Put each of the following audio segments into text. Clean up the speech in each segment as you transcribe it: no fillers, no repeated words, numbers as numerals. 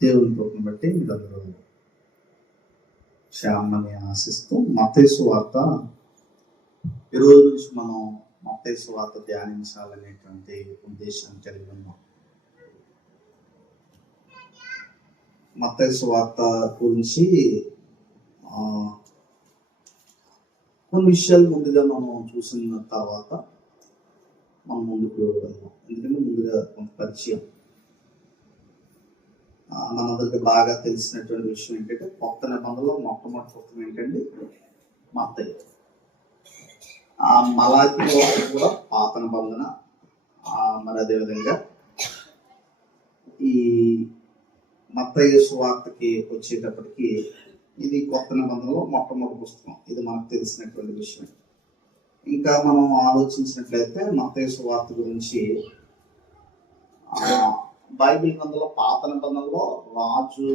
దేవుని కృపను బట్టి మీరందరూ క్షేమని ఆశిస్తూ మత్తయి సువార్త ఈరోజు నుంచి మనం మత్తయి సువార్త ధ్యానించాలనేటువంటి ఉద్దేశం కలిగి ఉన్నాం. మత్తయి సువార్త గురించి కొన్ని విషయాలు ముందుగా మనం చూసిన తర్వాత మనం ముందుకు వెళ్దాం. ఎందుకంటే ముందుగా కొంత పరిచయం మనందరికి బాగా తెలిసినటువంటి విషయం ఏంటంటే కొత్త నిబంధనలో మొట్టమొదటి పుస్తకం ఏంటంటే మత్తయి. మలాకిలో కూడా పాత నిబంధన. మరి అదేవిధంగా ఈ మత్తయి సువార్తకి వచ్చేటప్పటికి ఇది కొత్త నిబంధనలో మొట్టమొదటి పుస్తకం. ఇది మనకు తెలిసినటువంటి విషయం. ఇంకా మనం ఆలోచించినట్లయితే మత్తయి సువార్త గురించి బైబిల్ గ్రంథంలో పాత నిబంధనలో రాజు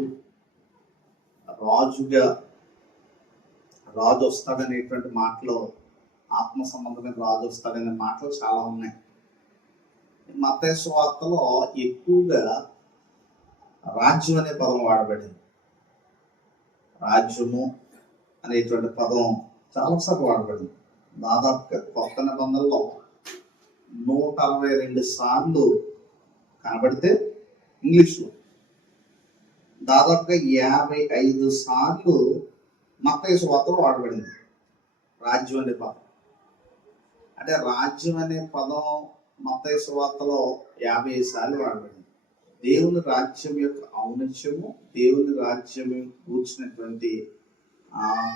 వస్తాడనేటువంటి మాటలు, ఆత్మ సంబంధమైన రాజు వస్తాడనే మాటలు చాలా ఉన్నాయి. మత్తయి సువార్తలో ఎక్కువగా రాజ్యం అనే పదం వాడబడింది. రాజ్యము అనేటువంటి పదం చాలాసార్లు వాడబడింది. దాదాపుగా కొత్త నిబంధనలో 162 సార్లు కనబడితే ఇంగ్లీష్లో దాదాపుగా 55 సార్లు మత్తయి సువార్తలో వాడబడింది రాజ్యం అనే పదం. అంటే రాజ్యం అనే పదం మత్తయి సువార్తలో 55 సార్లు వాడబడింది. దేవుని రాజ్యం యొక్క ఔన్నత్యము, దేవుని రాజ్యం కూర్చున్నటువంటి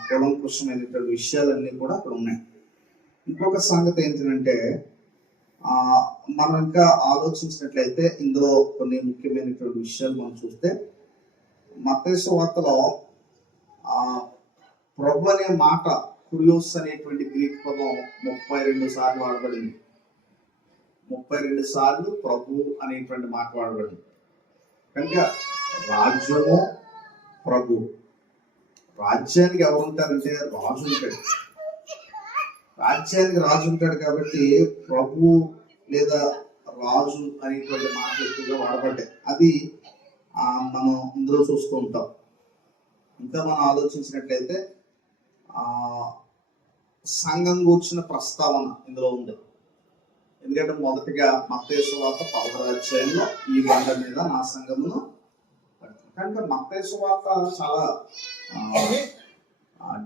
కులంకుశమైనటువంటి విషయాలన్నీ కూడా అక్కడ ఉన్నాయి. ఇంకొక సంగతి ఏంటంటే మనం ఇంకా ఆలోచించినట్లయితే ఇందులో కొన్ని ముఖ్యమైనటువంటి విషయాలు మనం చూస్తే మత్తయి సువార్తలో ప్రభు అనే మాట కురియోస్ అనేటువంటి గ్రీక్ పదం 32 సార్లు వాడబడింది. 32 సార్లు ప్రభు అనేటువంటి మాట వాడబడింది. కనుక రాజ్యము ప్రభు. రాజ్యానికి ఎవరు ఉంటారంటే రాజు ఉంటాడు. రాజ్యానికి రాజు ఉంటాడు కాబట్టి ప్రభు లేదా రాజు అనేటువంటి మాటలు ఎక్కువగా వాడబడ్డాయి. అది మనం ఇందులో చూస్తూ ఉంటాం. ఇంకా మనం ఆలోచించినట్లయితే సంఘం కూర్చున్న ప్రస్తావన ఇందులో ఉంది. ఎందుకంటే మొదటిగా మత్తయి సువార్త 16వ అధ్యాయంలో ఈ బండ మీద నా సంఘమును పడుతుంది. కనుక మత్తయి సువార్త చాలా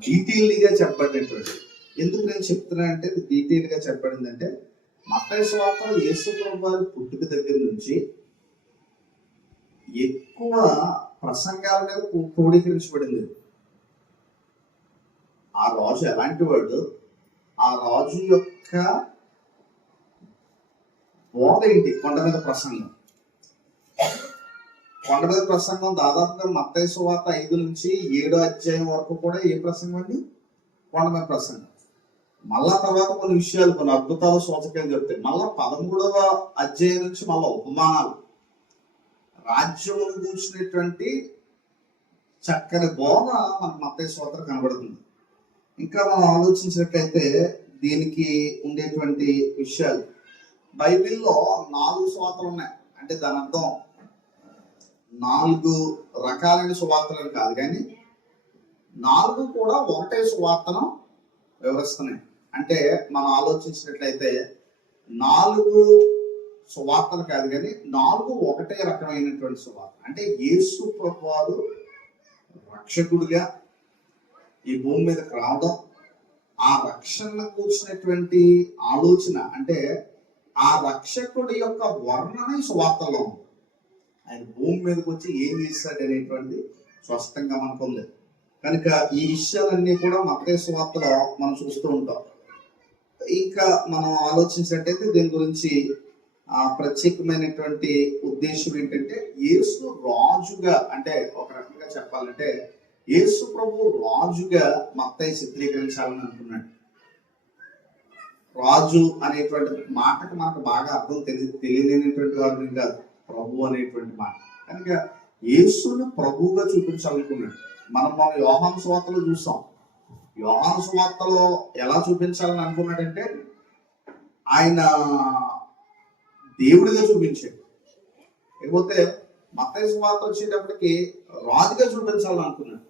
డీటెయిల్డ్గా చెప్పబడినటువంటి. ఎందుకు నేను చెప్తున్నానంటే డీటెయిల్గా చెప్పబడిందంటే మత్తయి సువార్తలో యేసు ప్రభువు వారి పుట్టుక దగ్గర నుంచి ఎక్కువ ప్రసంగాల మీద క్రోడీకరించబడింది. ఆ రాజు ఎలాంటి వాడు, ఆ రాజు యొక్క బోధ ఏంటి, కొండ మీద ప్రసంగం. కొండ మీద ప్రసంగం దాదాపుగా మత్తయి సువార్త 5 నుంచి 7వ అధ్యాయం వరకు కూడా ఏ ప్రసంగం అండి? కొండ మీద ప్రసంగం. మళ్ళా తర్వాత కొన్ని విషయాలు, కొన్ని అద్భుతాలు, సూచకాలు చెప్తాయి. మళ్ళా 13వ అధ్యాయం నుంచి మళ్ళా ఉపమానాలు, రాజ్యము కూర్చునేటువంటి చక్కని బోధ మనకు మత్తయి సువార్త కనబడుతుంది. ఇంకా మనం ఆలోచించినట్లయితే దీనికి ఉండేటువంటి విషయాలు, బైబిల్లో 4 సువార్తలు ఉన్నాయి. అంటే దాని అర్థం 4 రకాలైన సువార్తలు కాదు, కానీ 4 కూడా ఒకటే సువార్తను వివరిస్తున్నాయి. అంటే మనం ఆలోచించినట్లయితే 4 సువార్తలు కాదు, కానీ 4 ఒకటే రకమైనటువంటి సువార్త. అంటే యేసు ప్రభువారు రక్షకుడిగా ఈ భూమి మీదకి రావడం, ఆ రక్షణ కూర్చున్నటువంటి ఆలోచన, అంటే ఆ రక్షకుడి యొక్క వర్ణన ఈ సువార్తలో ఉంది. ఆయన భూమి మీదకి వచ్చి ఏం చేశాడు అనేటువంటి స్పష్టంగా మనకు ఉంది. కనుక ఈ విషయాలన్నీ కూడా మత్తయి సువార్తలో మనం చూస్తూ ఉంటాం. ఇంకా మనం ఆలోచించినట్టయితే దీని గురించి ప్రత్యేకమైనటువంటి ఉద్దేశం ఏంటంటే యేసు రాజుగా, అంటే ఒక రకంగా చెప్పాలంటే యేసు ప్రభు రాజుగా మత్తయి చిత్రీకరించాలని అనుకున్నాడు. రాజు అనేటువంటి మాటకు మనకు బాగా అర్థం తెలియలేనటువంటి వారిని కాదు, ప్రభు అనేటువంటి మాట. కనుక యేసును ప్రభువుగా చూపించాలనుకున్నాడు. మనం యోహాను సువార్తలో చూసాం. యోహాను సువార్తలో ఎలా చూపించాలని అనుకున్నాడంటే ఆయన దేవుడిగా చూపించాడు. లేకపోతే మత్తయి సువార్త వచ్చేటప్పటికి రాజుగా చూపించాలని అనుకున్నాడు.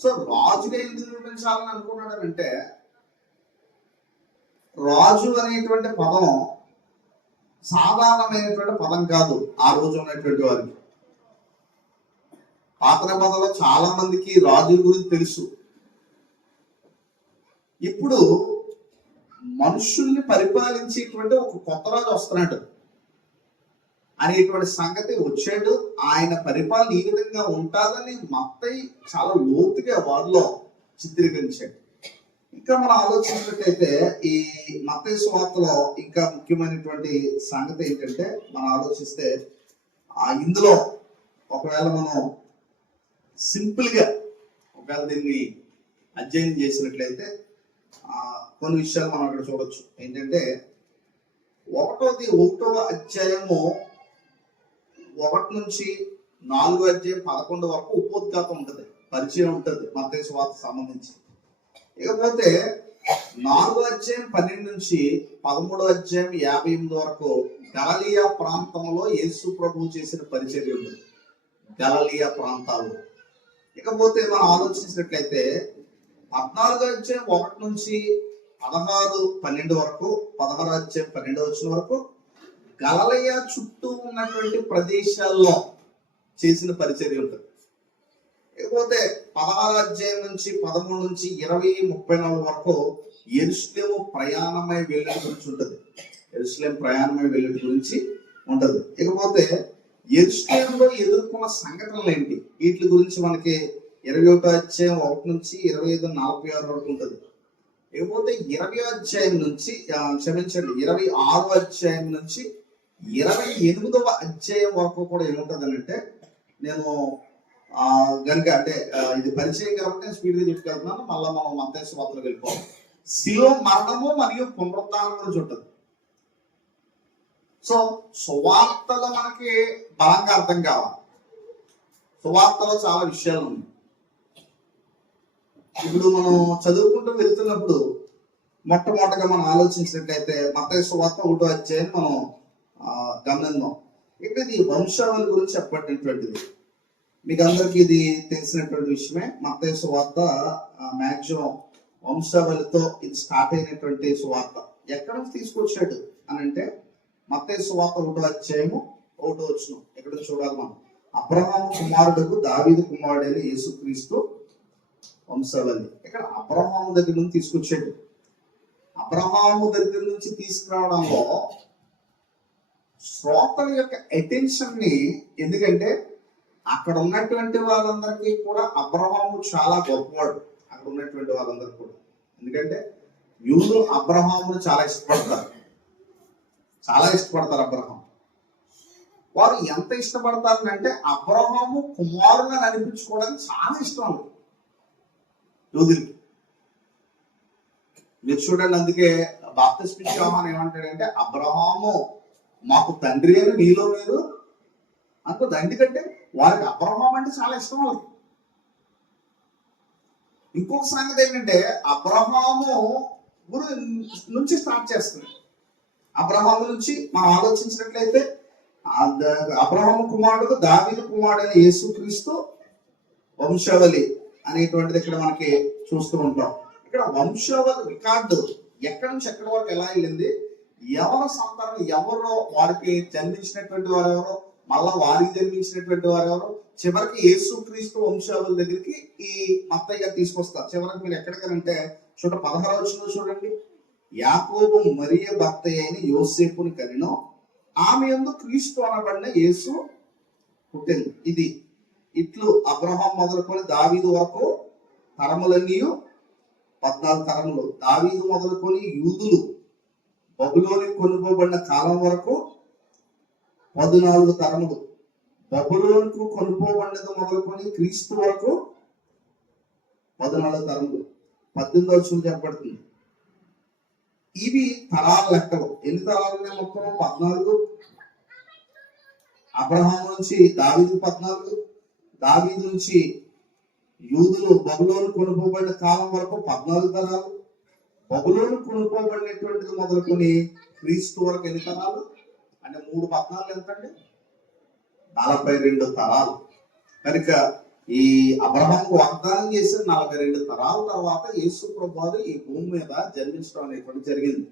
సో రాజుగా ఎందుకు చూపించాలని అనుకున్నాడు అంటే, రాజు అనేటువంటి పదం సాధారణమైనటువంటి పదం కాదు ఆ రోజు ఉన్నటువంటి వారికి. పాత నిబంధనలో చాలా మందికి రాజుల గురించి తెలుసు. ఇప్పుడు మనుషుల్ని పరిపాలించేటువంటి ఒక కొత్త రాజు వస్తున్నాడు అనేటువంటి సంగతి వచ్చాడు. ఆయన పరిపాలన ఈ విధంగా ఉంటాదని మత్తయి చాలా లోతుగా వారిలో చిత్రీకరించాడు. ఇంకా మనం ఆలోచించినట్టయితే ఈ మత్తయి సువార్తలో ఇంకా ముఖ్యమైనటువంటి సంగతి ఏంటంటే, మనం ఆలోచిస్తే ఇందులో ఒకవేళ మనం సింపుల్గా ఒకవేళ దీన్ని అధ్యయనం చేసినట్లయితే కొన్ని విషయాలు మనం అక్కడ చూడొచ్చు. ఏంటంటే 1వ అధ్యాయము 1 నుంచి 4వ అధ్యాయం 11 వరకు ఉపోద్ఘాతం ఉంటుంది, పరిచయం ఉంటుంది మత్తయి సువార్తకు సంబంధించి. ఇకపోతే 4వ అధ్యాయం 12 నుంచి 13వ అధ్యాయం 58 వరకు గలిలయ ప్రాంతంలో యేసు ప్రభువు చేసిన పరిచర్య ఉంది, గలిలయ ప్రాంతాల్లో. ఇకపోతే మనం ఆలోచించినట్లయితే 14వ అధ్యాయం 1 నుంచి 16, 12 వరకు, 16వ అధ్యాయం 12వ వచనం వరకు గలిలయ చుట్టూ ఉన్నటువంటి ప్రదేశాల్లో చేసిన పరిచర్య ఉంటుంది. ఇకపోతే 16వ అధ్యాయం నుంచి 13 నుంచి 20, 34 వరకు యెరూషలేము ప్రయాణమై వెళ్ళడం గురించి ఉంటుంది, యెరూషలేము ప్రయాణమై వెళ్ళడం గురించి ఉంటుంది. ఇకపోతే యెరూషలేములో ఎదుర్కొన్న సంఘటనలు ఏంటి, వీటి గురించి మనకి 21వ అధ్యాయం 1 నుంచి 25, 46 వరకు ఉంటుంది. ఇకపోతే 20వ అధ్యాయం నుంచి 26వ అధ్యాయం నుంచి 28వ అధ్యాయం వరకు కూడా ఏముంటుంది అంటే, నేను గనుక అంటే ఇది పరిచయం కాబట్టి స్పీడ్గా చెప్పుకెళ్తున్నాను. మళ్ళీ మనం మత్తయి సువార్తలోకి వెళ్ళిపోవాలి. శిలువ మరణము మరియు పునరుద్ధానం గురించి ఉంటుంది. సో సువార్తలో మనకి బలంగా అర్థం కావాలి. సువార్తలో చాలా విషయాలు ఉన్నాయి. ఇప్పుడు మనం చదువుకుంటూ వెళ్తున్నప్పుడు మొట్టమొదటిగా మనం ఆలోచించినట్లయితే మత్తయి సువార్త 1వ అధ్యాయం మనం గమనిద్దాం. ఇక్కడ ఇది వంశావళి గురించి చెప్పబడినటువంటిది. మీకు అందరికీ ఇది తెలిసినటువంటి విషయమే. మత్తయి సువార్త మ్యాక్సిమం వంశావళితో ఇది స్టార్ట్ అయినటువంటి సువార్త. ఎక్కడ నుంచి తీసుకొచ్చాడు అని అంటే, మత్తయి సువార్త 1వ అధ్యాయము 1వ వచనం. ఎక్కడ చూడాలి మనం, అబ్రహాము కుమారుడుకు దావీదు కుమారుడైన యేసుక్రీస్తు వంశావళి. ఇక్కడ అబ్రహాము దగ్గర నుంచి తీసుకొచ్చాడు. అబ్రహాము దగ్గర నుంచి తీసుకురావడంలో శ్రోతల యొక్క అటెన్షన్ ని, ఎందుకంటే అక్కడ ఉన్నటువంటి వాళ్ళందరికీ కూడా అబ్రహాము చాలా గొప్పవాడు. అక్కడ ఉన్నటువంటి వాళ్ళందరూ కూడా, ఎందుకంటే యూదులు అబ్రహామును చాలా ఇష్టపడతారు, చాలా ఇష్టపడతారు అబ్రహాం. వారు ఎంత ఇష్టపడతారు అంటే అబ్రహాము కుమారులను అనిపించుకోవడానికి చాలా ఇష్టం యూదులకి. మీరు చూడండి, అందుకే బాప్తిస్మా యోహాను ఏమంటాడంటే, అబ్రహాము మాకు తండ్రి అని మీలో మీరు అనుకో. ఎందుకంటే వారికి అబ్రహాం అంటే చాలా ఇష్టం వాళ్ళకి. ఇంకొక సంగతి ఏంటంటే, అబ్రహాము నుంచి స్టార్ట్ చేస్తుంది. అబ్రహాము నుంచి మనం ఆలోచించినట్లయితే అబ్రహాము కుమారుడు దావీదు కుమారుడు యేసుక్రీస్తు వంశావళి అనేటువంటిది ఇక్కడ మనకి చూస్తూ ఉంటాం. ఇక్కడ వంశావళి రికార్డు ఎక్కడి నుంచి ఎక్కడి వరకు ఎలా వెళ్ళింది, ఎవరి సంతానం ఎవరో, వారికి జన్మించినటువంటి వారు ఎవరో, మళ్ళా వారికి జన్మించినటువంటి వారు ఎవరో, చివరికి యేసుక్రీస్తు వంశావళి దగ్గరికి ఈ మత్తయి గారు తీసుకొస్తారు. చివరికి మీరు ఎక్కడికనంటే 16వ వచనంలో చూడండి, యాకోబు మరియ భర్త అయిన యోసేపుని కనినో, ఆమె యందు క్రీస్తు అనబడిన యేసు పుట్టింది. ఇది ఇట్లు అబ్రహాం మొదలుకొని దావీదు వరకు తరములన్నీ 14 తరములు. దావీదు మొదలుకొని యూదులు బబులోని కొనుక్కోబడిన కాలం వరకు 14 తరములు. బబులోనుకు కొనుక్కోబడినది మొదలుకొని క్రీస్తు వరకు 14 తరములు. 18వ వచనం చెప్పబడుతుంది. ఇవి తరాల లెక్కలు. ఎన్ని తరాలు ఉన్నాయి మొత్తం? 14. అబ్రహాం నుంచి దావీదు 14, దావీదు నుంచి యూదులు బబులోను కొనుక్కోబడిన కాలం వరకు 14 తరాలు. బబులోను కొనుక్కోబడినటువంటిది మొదలుకొని క్రీస్తు వరకు ఎన్ని తరాలు అంటే 3 14 ఎంతండి? 42 తరాలు. కనుక ఈ అబ్రహాంకు వాగ్దానం చేసిన 42 తరాల తర్వాత యేసు ప్రభువారు ఈ భూమి మీద జన్మించడం అనేటువంటి జరిగింది.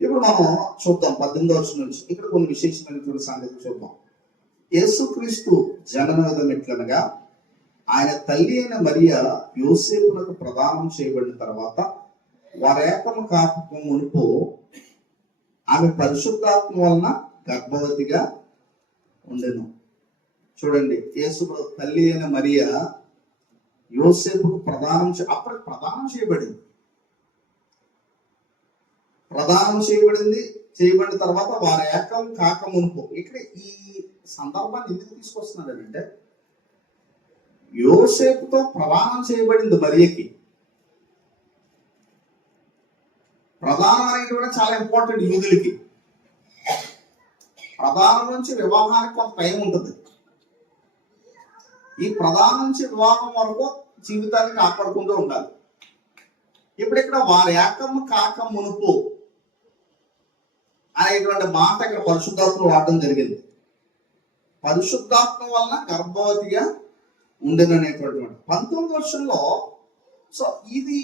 ఇప్పుడు మనం చూద్దాం 18వ వచనం నుంచి. ఇక్కడ కొన్ని విశేషమైనటువంటి సంగతి చూద్దాం. యేసుక్రీస్తు జనన విధం ఎట్లనగా, ఆయన తల్లి అయిన మరియ యోసేపునకు ప్రదానం చేయబడిన తర్వాత వారేకము కాక మునుపు ఆమె పరిశుద్ధాత్మ వలన గర్భవతిగా ఉండెను. చూడండి, యేసు తల్లి అయిన మరియ యోసేపుకు అప్పటికి ప్రదానం చేయబడిన తర్వాత వారి ఏకం కాక మునుపు. ఇక్కడ ఈ సందర్భాన్ని ఎందుకు తీసుకొస్తున్నాడు అంటే, యోసేపుతో ప్రదానం చేయబడింది మరియకి. ప్రదానం అనేది కూడా చాలా ఇంపార్టెంట్ యూదులకి. ప్రదానం నుంచి వివాహానికి కొంత టైం ఉంటుంది. ఈ ప్రదానం నుంచి వివాహం వరకు జీవితాన్ని కాపాడుకుంటూ ఉండాలి. ఇప్పుడు ఇక్కడ వారి ఏకము కాక మునుపు అనేటువంటి మాట ఇక్కడ పరిశుద్ధాత్మ వాడడం జరిగింది. పరిశుద్ధాత్మ వలన గర్భవతిగా ఉండేదనేటువంటి మాట 19వ వర్షంలో. సో ఇది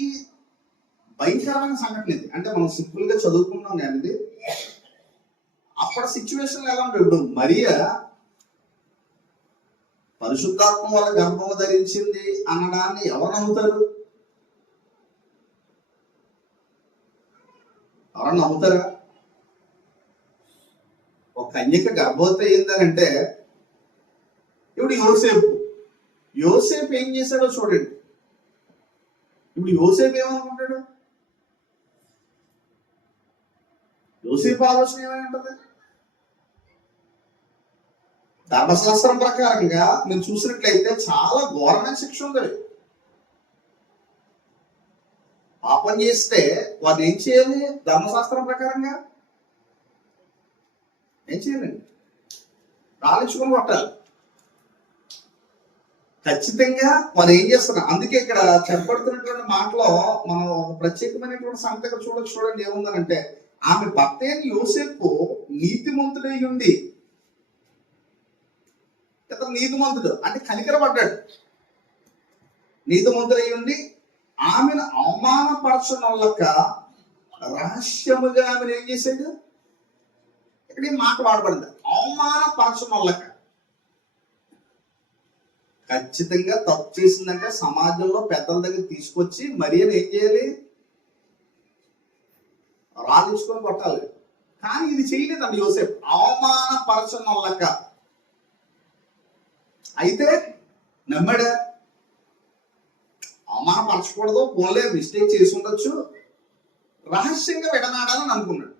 భయంకరమైన సంఘటన. ఇది అంటే మనం సింపుల్ గా చదువుకున్నాం కానీ ఇది అప్పటి సిచ్యువేషన్ ఎలా ఉంటుంది. ఇప్పుడు మరియ పరిశుద్ధాత్మ వల్ల గర్భము ధరించింది అనడాన్ని ఎవరు నమ్ముతారు? ఎవరు నమ్ముతారా? ఒక కన్యక గర్భవతి అయిందనంటే, ఇప్పుడు యోసేపు ఏం చేశాడో చూడండి. ఇప్పుడు యోసేపు ఏమనుకుంటాడు? యోసేపు ఆలోచన ఏమై ఉంటుంది? ధర్మశాస్త్రం ప్రకారంగా మీరు చూసినట్లయితే చాలా ఘోరమైన శిక్ష ఉంది. పాపం చేస్తే వారు ఏం చేయాలి? ధర్మశాస్త్రం ప్రకారంగా ఏం చేయాలండి? రాలించుకొని కొట్టాలి. ఖచ్చితంగా వారు ఏం చేస్తున్నారు? అందుకే ఇక్కడ చెప్పబడుతున్నటువంటి మాటలో మనం ఒక ప్రత్యేకమైనటువంటి సంగతి చూడండి ఏముందనంటే, ఆమె భర్త అయిన యోసేపు నీతిమంతుడై ఉండి, ఇతను నీతిమంతుడు అంటే కనికరపడ్డాడు. నీతిమంతుడై ఉండి ఆమెను అవమానపరచనొల్లక రహస్యముగా ఆమెను ఏం చేశాడు? ఇక్కడ ఈ మాట వాడబడింది, అవమానపరచనొల్లక. ఖచ్చితంగా తప్పు చేసిందంటే సమాజంలో పెద్దల దగ్గర తీసుకొచ్చి మరియను ఏం చేయాలి? రాలించుకొని కొట్టాలి. కానీ ఇది చేయలేదండి యోసేపు. అవమానపరచనొల్లక. అయితే నమ్మాడా? అవమానపరచకూడదు, పోన్లే మిస్టేక్ చేసి ఉండొచ్చు, రహస్యంగా విడనాడాలని అనుకున్నాడు.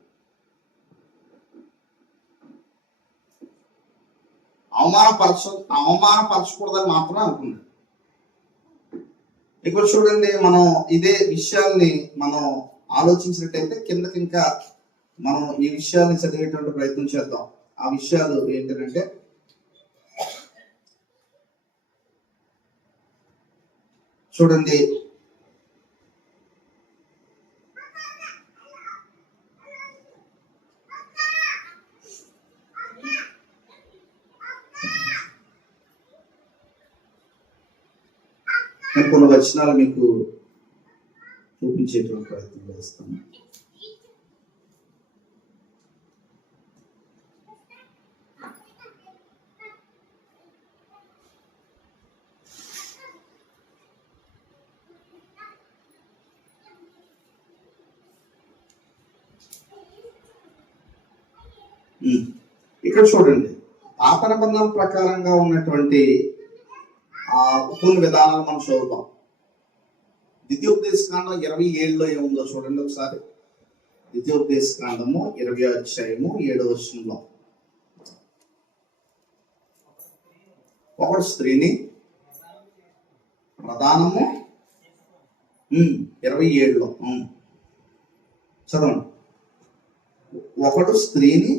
అవమానపరచకూడదని మాత్రమే అనుకున్నాడు. ఇక్కడ చూడండి, మనం ఇదే విషయాల్ని మనం ఆలోచించినట్టయితే కిందకి ఇంకా మనం ఈ విషయాల్ని చదివేటువంటి ప్రయత్నం చేద్దాం. ఆ విషయాలు ఏంటంటే, చూడండి, నేను కొన్ని వచనాలు మీకు చూపించేటువంటి ప్రయత్నం చేస్తాను. ఇక్కడ చూడండి, పాత నిబంధన ప్రకారంగా ఉన్నటువంటి కొన్ని విధానాలు మనం చూద్దాం. ద్వితీయోపదేశకాండం 27లో ఏముందో చూడండి ఒకసారి. ద్వితీయోపదేశకాండము 20వ అధ్యాయము 7వ వచనంలో, ఒకడు స్త్రీని ప్రదానము 27లో చదవండి. ఒకడు స్త్రీని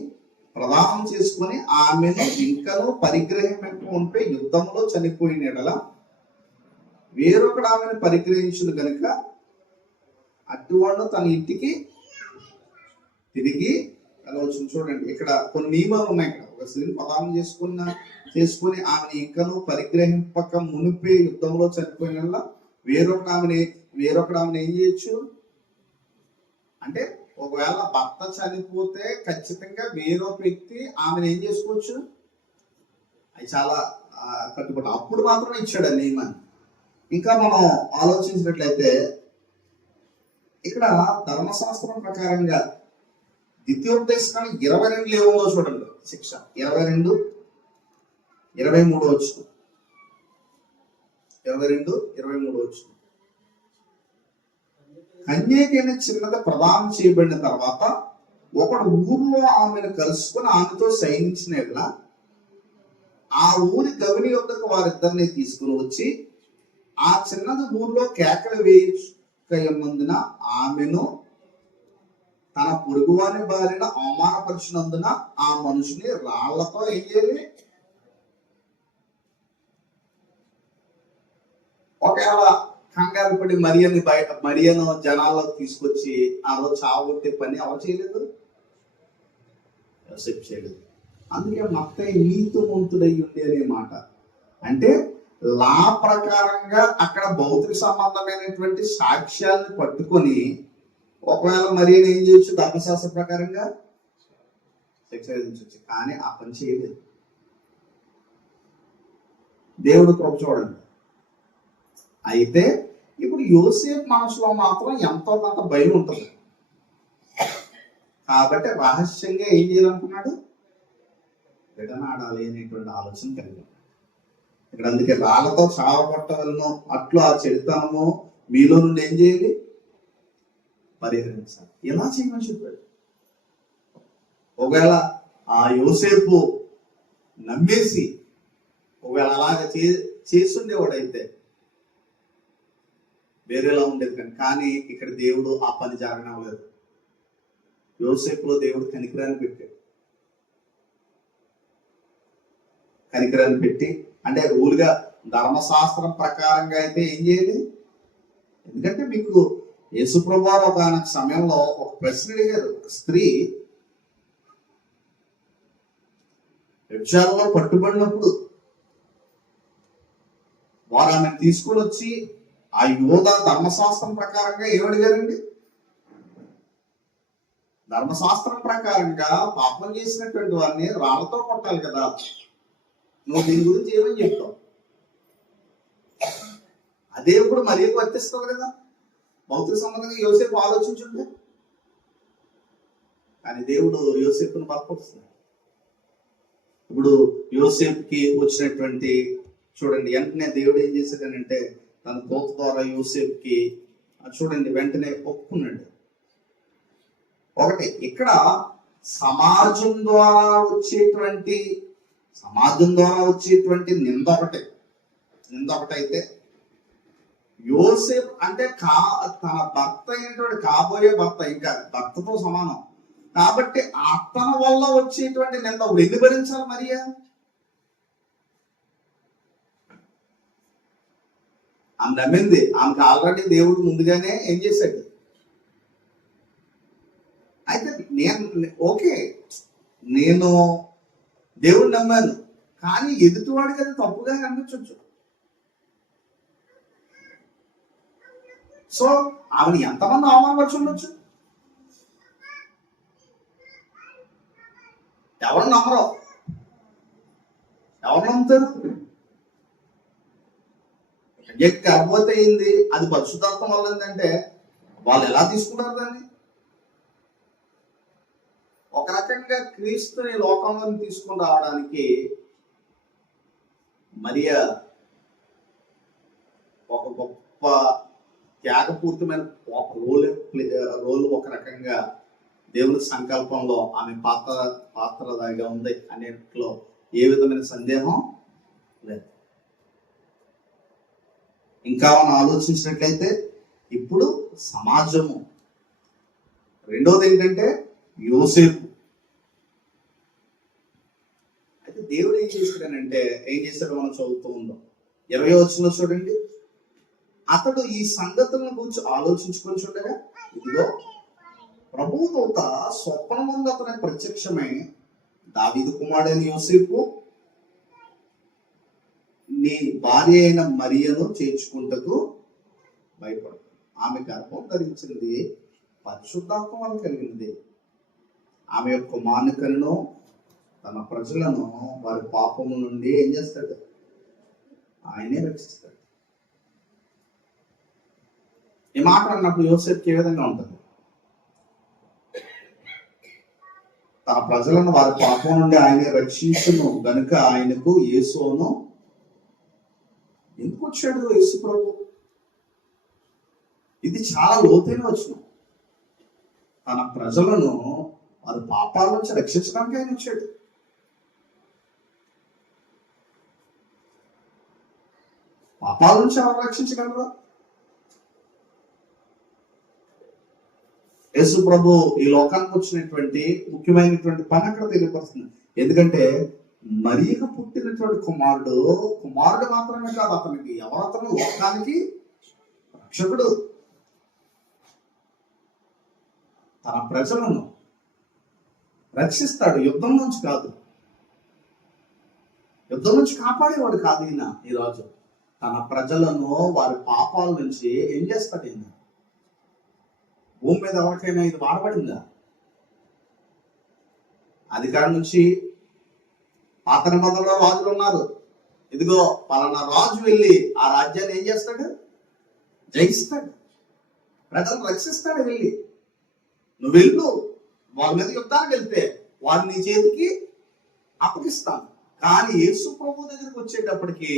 ప్రదానం చేసుకుని ఆమెను ఇంకనూ పరిగ్రహింపే యుద్ధంలో చనిపోయిన ఎడల వేరొకడు ఆమెను పరిగ్రహించును గనుక అటువాడు తన ఇంటికి తిరిగి వెళ్ళవచ్చు. చూడండి, ఇక్కడ కొన్ని నియమాలు ఉన్నాయి. ఇక్కడ ఒక స్త్రీని ప్రదానం చేసుకుని ఆమెను ఇంకను పరిగ్రహింపక మునిపే యుద్ధంలో చనిపోయిన వేరొకడు ఆమెను ఏం చేయొచ్చు అంటే, ఒకవేళ భర్త చనిపోతే ఖచ్చితంగా వేరొక వ్యక్తి ఆమెను ఏం చేసుకోవచ్చు. అది చాలా కట్టుబడి అప్పుడు మాత్రమే ఇచ్చాడు నియమాన్ని. ఇంకా మనం ఆలోచించినట్లయితే ఇక్కడ ధర్మశాస్త్రం ప్రకారంగా ద్వితీయోపదేశకాండం 22 ఏముందో చూడండి. శిక్ష 22:23 వచ్చు. 22:23 వచ్చు. కన్యకైన చిన్నది ప్రదానం చేయబడిన తర్వాత ఒకడు ఊర్లో ఆమెను కలుసుకుని ఆమెతో శయనించిన యెడల ఆ ఊరి గవిని యొద్దకు వారిద్దరిని తీసుకుని వచ్చి ఆ చిన్నది ఊర్లో కేకలు వేయమందున ఆమెను తన పొరుగువాని భార్యను అవమానపరిచినందున ఆ మనుషుని రాళ్లతో ఏం చేయాలి. ఒకవేళ కంగారు పడి మరియను జనాల్లోకి తీసుకొచ్చి ఆ రోజు చావగొట్టే పని ఎవరు చేయలేదు, యోసేపు చేయలేదు. అందుకే మత్తయి నీతిమంతుడై ఉండి అనే మాట అంటే లా ప్రకారంగా అక్కడ భౌతిక సంబంధమైనటువంటి సాక్ష్యాలను పట్టుకొని ఒకవేళ మరియను ఏం చేయొచ్చు, ధర్మశాస్త్ర ప్రకారంగా శిక్ష విధించవచ్చు. కానీ ఆ పని చేయలేదు. దేవుడు కృప చూడండి. అయితే ఇప్పుడు యోసేపు మనసులో మాత్రం ఎంతో కొంత భయం ఉంటుంది కాబట్టి రహస్యంగా ఏం చేయాలనుకున్నాడు, విడనాడాలి అనేటువంటి ఆలోచన కలిగింది. ఇక్కడ అందుకే రాళ్లతో చావగొట్టవలను అట్లు ఆ చెడుతనము మీలో నుండి ఏం చేయాలి, పరిహరించాలి. ఎలా చేయమని చెప్పాడు. ఒకవేళ ఆ యోసేపు నమ్మేసి ఒకవేళ అలాగ చేస్తుండేవాడైతే వేరేలా ఉండేది. కానీ ఇక్కడ దేవుడు ఆ పని జరగనవ్వలేదు. యోసేపులో దేవుడు కనికరాన్ని పెట్టి అంటే ఊరుగా ధర్మశాస్త్రం ప్రకారంగా అయితే ఏం చేయాలి. ఎందుకంటే మీకు యేసుప్రభు వారు ఒక సమయంలో ఒక ప్రశ్న అడిగారు. ఒక స్త్రీ వ్యభిచారంలో పట్టుబడినప్పుడు వారు ఆమెను తీసుకొని వచ్చి ఆ యోధ ధర్మశాస్త్రం ప్రకారంగా ఏమడిగారండి. ధర్మశాస్త్రం ప్రకారంగా పాపం చేసినటువంటి వారిని రాళ్లతో కొట్టాలి కదా, నువ్వు దీని గురించి ఏమని చెప్తావు. అదే ఇప్పుడు మరీ వర్తిస్తావు కదా. భౌతిక సంబంధంగా యోసేపు ఆలోచించుంటే, కానీ దేవుడు యోసేపును బలపరుస్తున్నాడు. ఇప్పుడు యోసేపుకి వచ్చినటువంటి చూడండి, వెంటనే దేవుడు ఏం చేశాడనంటే తన దూత ద్వారా యోసేపుకి చూడండి వెంటనే ఒప్పుకున్నాడు. ఒకటి ఇక్కడ సమాజం ద్వారా వచ్చేటువంటి నింద ఒకటైతే యోసేపు అంటే తన భర్త అయినటువంటి కాబోయే భర్త ఇంకా భర్తతో సమానం కాబట్టి అతని వల్ల వచ్చేటువంటి నింద ఎన్ని భరించాలి మరియా. ఆమె నమ్మింది. ఆమెకు ఆల్రెడీ దేవుడు ముందుగానే ఏం చేశాడు. అయితే నేను దేవుడు నమ్మాను, కానీ ఎదుటివాడికి అది తప్పుగా అనిపించవచ్చు. సో ఆమెను ఎంతమంది అవమానపరిచి ఉండొచ్చు. ఎవరు నమ్మరు, ఎవరు నమ్ముతారు. గర్భవతి అయింది, అది పరిశుద్ధాత్మ వల్ల ఏంటంటే వాళ్ళు ఎలా తీసుకుంటారు దాన్ని. ఒక రకంగా క్రీస్తుని లోకంలో తీసుకుని రావడానికి మరియా ఒక గొప్ప త్యాగపూర్తమైన ఒక రోల్ ఒక రకంగా దేవుని సంకల్పంలో ఆమె పాత్రదాగా ఉంది అనేట్లో ఏ విధమైన సందేహం లేదు. ఇంకా మనం ఆలోచించినట్లయితే ఇప్పుడు సమాజము, రెండోది ఏంటంటే యోసేపు. అయితే దేవుడు ఏం చేశాడో మనం చదువుతూ ఉందాం. 20వ వచనంలో చూడండి. అతడు ఈ సంగతులను గురించి ఆలోచించుకొని చూడగా ఇదిగో ప్రభువు దూత స్వప్నమందు అతనికి ప్రత్యక్షమై దావీదు కుమారుడైన యోసేపు నీ భార్య అయిన మరియను చేర్చుకుంటకు భయపడు. ఆమె గర్భం ధరించింది పరిశుద్ధాత్మ వల్ల కలిగినది. ఆమె యొక్క కుమారునికను తన ప్రజలను వారి పాపము నుండి ఏం చేస్తాడు? ఆయనే రక్షిస్తాడు. ఈ మాట అన్నప్పుడు యోసేపుకి ఏ విధంగా ఉంటుంది? తన ప్రజలను వారి పాపం నుండి ఆయనే రక్షించును గనుక ఆయనకు యేసును ఎందుకు వచ్చాడు యేసు ప్రభు? ఇది చాలా లోతైన వచనం. తన ప్రజలను వారి పాపాల నుంచి రక్షించడానికి ఆయన వచ్చాడు. పాపాల నుంచి ఎవరు రక్షించగలరా? యేసు ప్రభు ఈ లోకానికి వచ్చినటువంటి ముఖ్యమైనటువంటి పని అక్కడ తెలియపరుస్తుంది. ఎందుకంటే మరియకు పుట్టినటువంటి కుమారుడు మాత్రమే కాదు, అతనికి ఎవరతను లోకానికి రక్షకుడు. తన ప్రజలను రక్షిస్తాడు. యుద్ధం నుంచి కాదు, యుద్ధం నుంచి కాపాడేవాడు కాదు ఈయన. ఈరోజు తన ప్రజలను వారి పాపాల నుంచి ఏం చేస్తాడు ఈయన? భూమి మీద ఎవరికైనా ఇది వాడబడిందా? అధికారం నుంచి పాత నిబంధనలో రాజులు ఉన్నారు. ఇదిగో పలానా రాజు వెళ్ళి ఆ రాజ్యాన్ని ఏం చేస్తాడు? జయిస్తాడు, ప్రజలను రక్షిస్తాడు. వెళ్ళి నువ్వు వెళ్ళు, వారి మీద యుద్ధానికి వెళ్తే వారిని నీ చేతికి అప్పగిస్తాను. కానీ యేసు ప్రభు దగ్గరికి వచ్చేటప్పటికి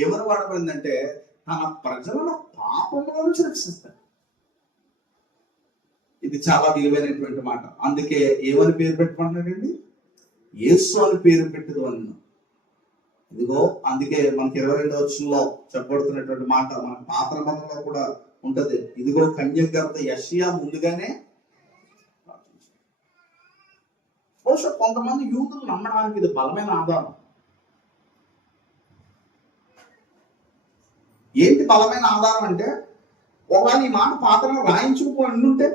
ఏమని వాడబడిందంటే తన ప్రజలను పాపంలో నుంచి రక్షిస్తాడు. ఇది చాలా విలువైనటువంటి మాట. అందుకే ఏమని పేరు పెట్టుకుంటున్నాడండి? యేసు అని పేరు పెట్టదు అన్న. ఇదిగో అందుకే మనకి 22వ వచనంలో చెప్పబడుతున్నటువంటి మాట మన పాత నిబంధనలో కూడా ఉంటది. ఇదిగో కన్యగర్భ యెషయా ముందుగానే. బహుశా కొంతమంది యూదులు నమ్మడానికి ఇది బలమైన ఆధారం. ఏంటి బలమైన ఆధారం అంటే, ఒకవేళ ఈ మాట పాత్రలో రాయించుకుపోయి ఉండుంటే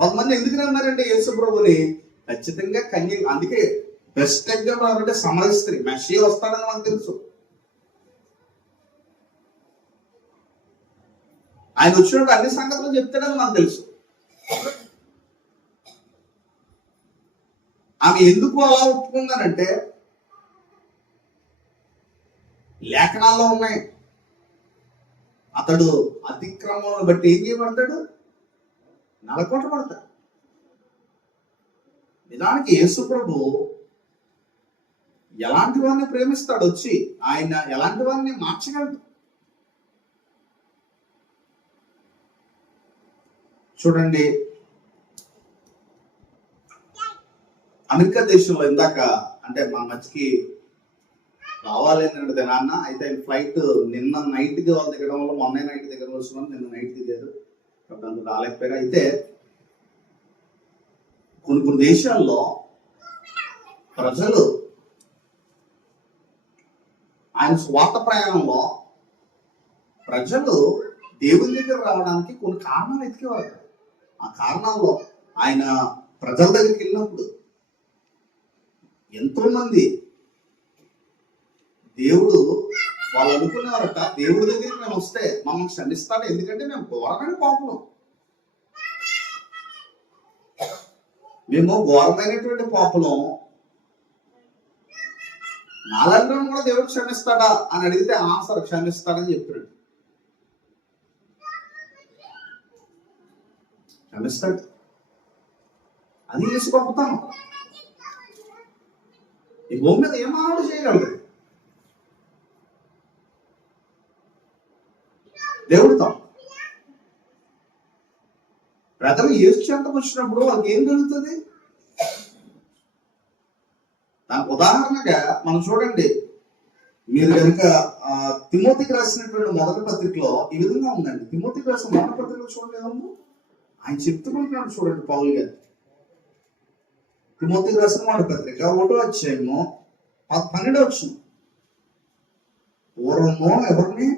కొంతమంది ఎందుకు నమ్మారంటే యేసు ప్రభుని ఖచ్చితంగా అందుకే బెస్ట్ ఎగ్జాంపుల్ అంటే సమర స్త్రీ. మెస్సియా వస్తాడని మనకు తెలుసు. ఆయన వచ్చినప్పుడు అన్ని సంగతులు చెప్తాడని మనకు తెలుసు. ఆమె ఎందుకు అలా ఒప్పుకుందానంటే లేఖనాల్లో ఉన్నాయి. అతడు అతిక్రమణను బట్టి ఏం చేయబడతాడు? నలకొట్టబడతాడు. నిజానికి యేసు ప్రభు ఎలాంటి వారిని ప్రేమిస్తాడు? వచ్చి ఆయన ఎలాంటి వారిని మార్చగలడు? చూడండి, అమెరికా దేశంలో ఇందాక అంటే మన మధ్యకి రావాలి అన్నది నాన్న. అయితే ఫ్లైట్ నిన్న నైట్కి వాళ్ళు దిగడం వల్ల మొన్న నైట్ దగ్గర వస్తున్నాం. నిన్న నైట్ దిగారు, అందుకు రాలేకపోయారు. అయితే కొన్ని దేశాల్లో ప్రజలు ఆయన స్వార్థ ప్రయాణంలో ప్రజలు దేవుని దగ్గర రావడానికి కొన్ని కారణాలు ఎత్తికేవారు. ఆ కారణాల్లో ఆయన ప్రజల దగ్గరికి వెళ్ళినప్పుడు ఎంతో మంది దేవుడు వాళ్ళు అనుకునేవారట, దేవుడి దగ్గరికి మేము వస్తే మమ్మల్ని క్షమిస్తాడు, ఎందుకంటే మేము ఘోరమైన పాపం, మేము ఘోరమైనటువంటి పాపలం, నాలుగు కూడా దేవుడు క్షమిస్తాడా అని అడిగితే ఆన్సర్ క్షమిస్తాడని చెప్తున్నాడు. క్షమిస్తాడు. అది చేసి గొప్పతనం. ఈ భూమి మీద ఏం మానవుడు చేయగలదు? దేవుడితో ప్రజలు యేసు చెంతకు వచ్చినప్పుడు వాళ్ళకి ఏం జరుగుతుంది? దానికి ఉదాహరణగా మనం చూడండి, మీరు కనుక తిమోతికి రాసినటువంటి మొదటి పత్రికలో ఈ విధంగా ఉందండి. తిమోతికి రాసిన మొదటి పత్రికలో చూడండి, ఆయన చెప్తుకుంటున్నాడు. చూడండి పౌలు గారు తిమోతికి రాసిన మొదటి పత్రిక 1వ అధ్యాయము 12వ వచనం. పూర్వము ఎవరిని?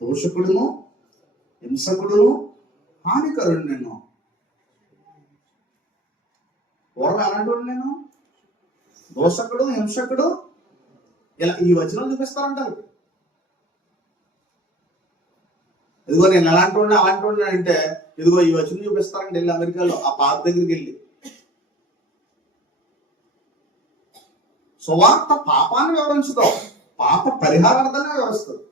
దోషకుడును, హింసకుడును, హానికరుడు నేను పూర్వం ఎలాంటి వాడు నేను? దోషకుడు, హింసకుడు, ఇలా ఈ వచనం చూపిస్తారంటారు. ఇదిగో నేను ఎలాంటి వాడిని అలాంటి వాడిని అంటే ఇదిగో ఈ వచనం చూపిస్తారండి వెళ్ళి అమెరికాలో ఆ పాప దగ్గరికి వెళ్ళి. సువార్త పాపాన్ని వివరించుతావు, పాప పరిహారార్థాన్ని వివరిస్తుంది.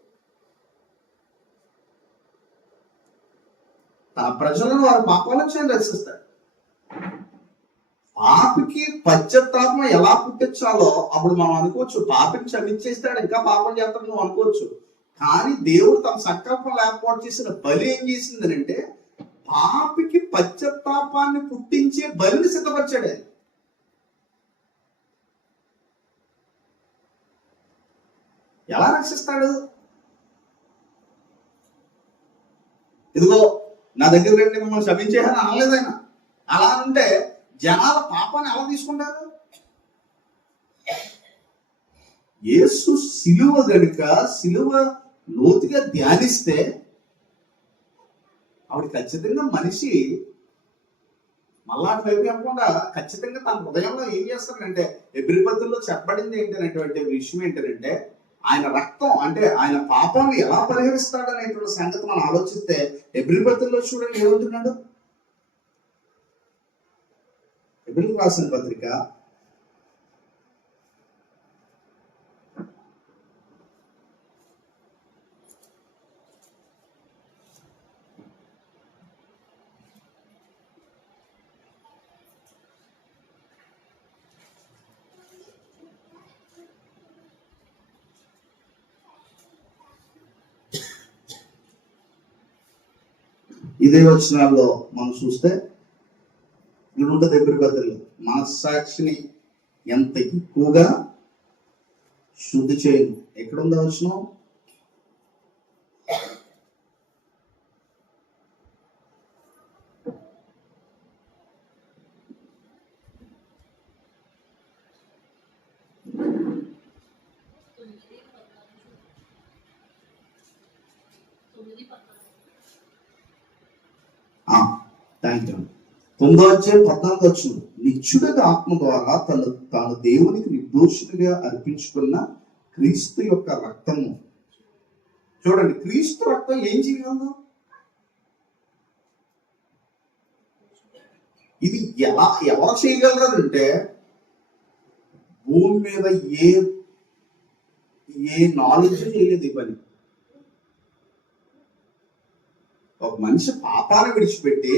తన ప్రజలను వారి పాపాల నుంచి ఆయన రక్షిస్తాడు. పాపికి పశ్చాత్తాపం ఎలా పుట్టించాలో అప్పుడు మనం అనుకోవచ్చు, పాపిని క్షమించేస్తాడు ఇంకా పాపం చేస్తాడు నువ్వు అనుకోవచ్చు. కానీ దేవుడు తన సంకల్పంలో ఏర్పాటు చేసిన బలి ఏం చేసింది అంటే పాపికి పశ్చాత్తాపాన్ని పుట్టించే బలిని సిద్ధపరిచాడు. ఎలా రక్షిస్తాడు? ఇదిగో నా దగ్గర రండి మిమ్మల్ని క్షమించేయాలని అనలేదు ఆయన. అలా ఉంటే జనాల పాపాన్ని ఎలా తీసుకుంటారు? యేసు సిలువ గనుక సిలువ లోతుగా ధ్యానిస్తే ఆవిడ ఖచ్చితంగా మనిషి మళ్ళా వైపు కాకుండా ఖచ్చితంగా తన హృదయంలో ఏం చేస్తాడంటే ఎబ్రీ పత్రికలో చెప్పబడింది ఏంటనేటువంటి విషయం ఏంటంటే ఆయన రక్తం అంటే ఆయన పాపాన్ని ఎలా పరిహరిస్తాడు అనేటువంటి సంగతి మనం ఆలోచిస్తే ఎబ్రీ పత్రికలో చూడండి ఏమంటున్నాడు. ఎబ్రీ రాసిన పత్రిక ఇదే వచనాల్లో మనం చూస్తే ఇక్కడ ఉంటుంది ఎబ్రీ పత్రికలో మనస్సాక్షిని ఎంత ఎక్కువగా శుద్ధి చేయను. ఎక్కడుందో వచనం? Thank you. 9:14 నిత్యుడైన ఆత్మ ద్వారా తాను దేవునికి నిర్దోషునిగా అర్పించుకున్న క్రీస్తు యొక్క రక్తము. చూడండి, క్రీస్తు రక్తం ఏం చేయగలదు? ఇది ఎవరు చేయగలరు అంటే భూమి మీద ఏ నాలెడ్జ్ చేయలేదు ఈ పని. ఒక మనిషి పాపాన్ని విడిచిపెట్టి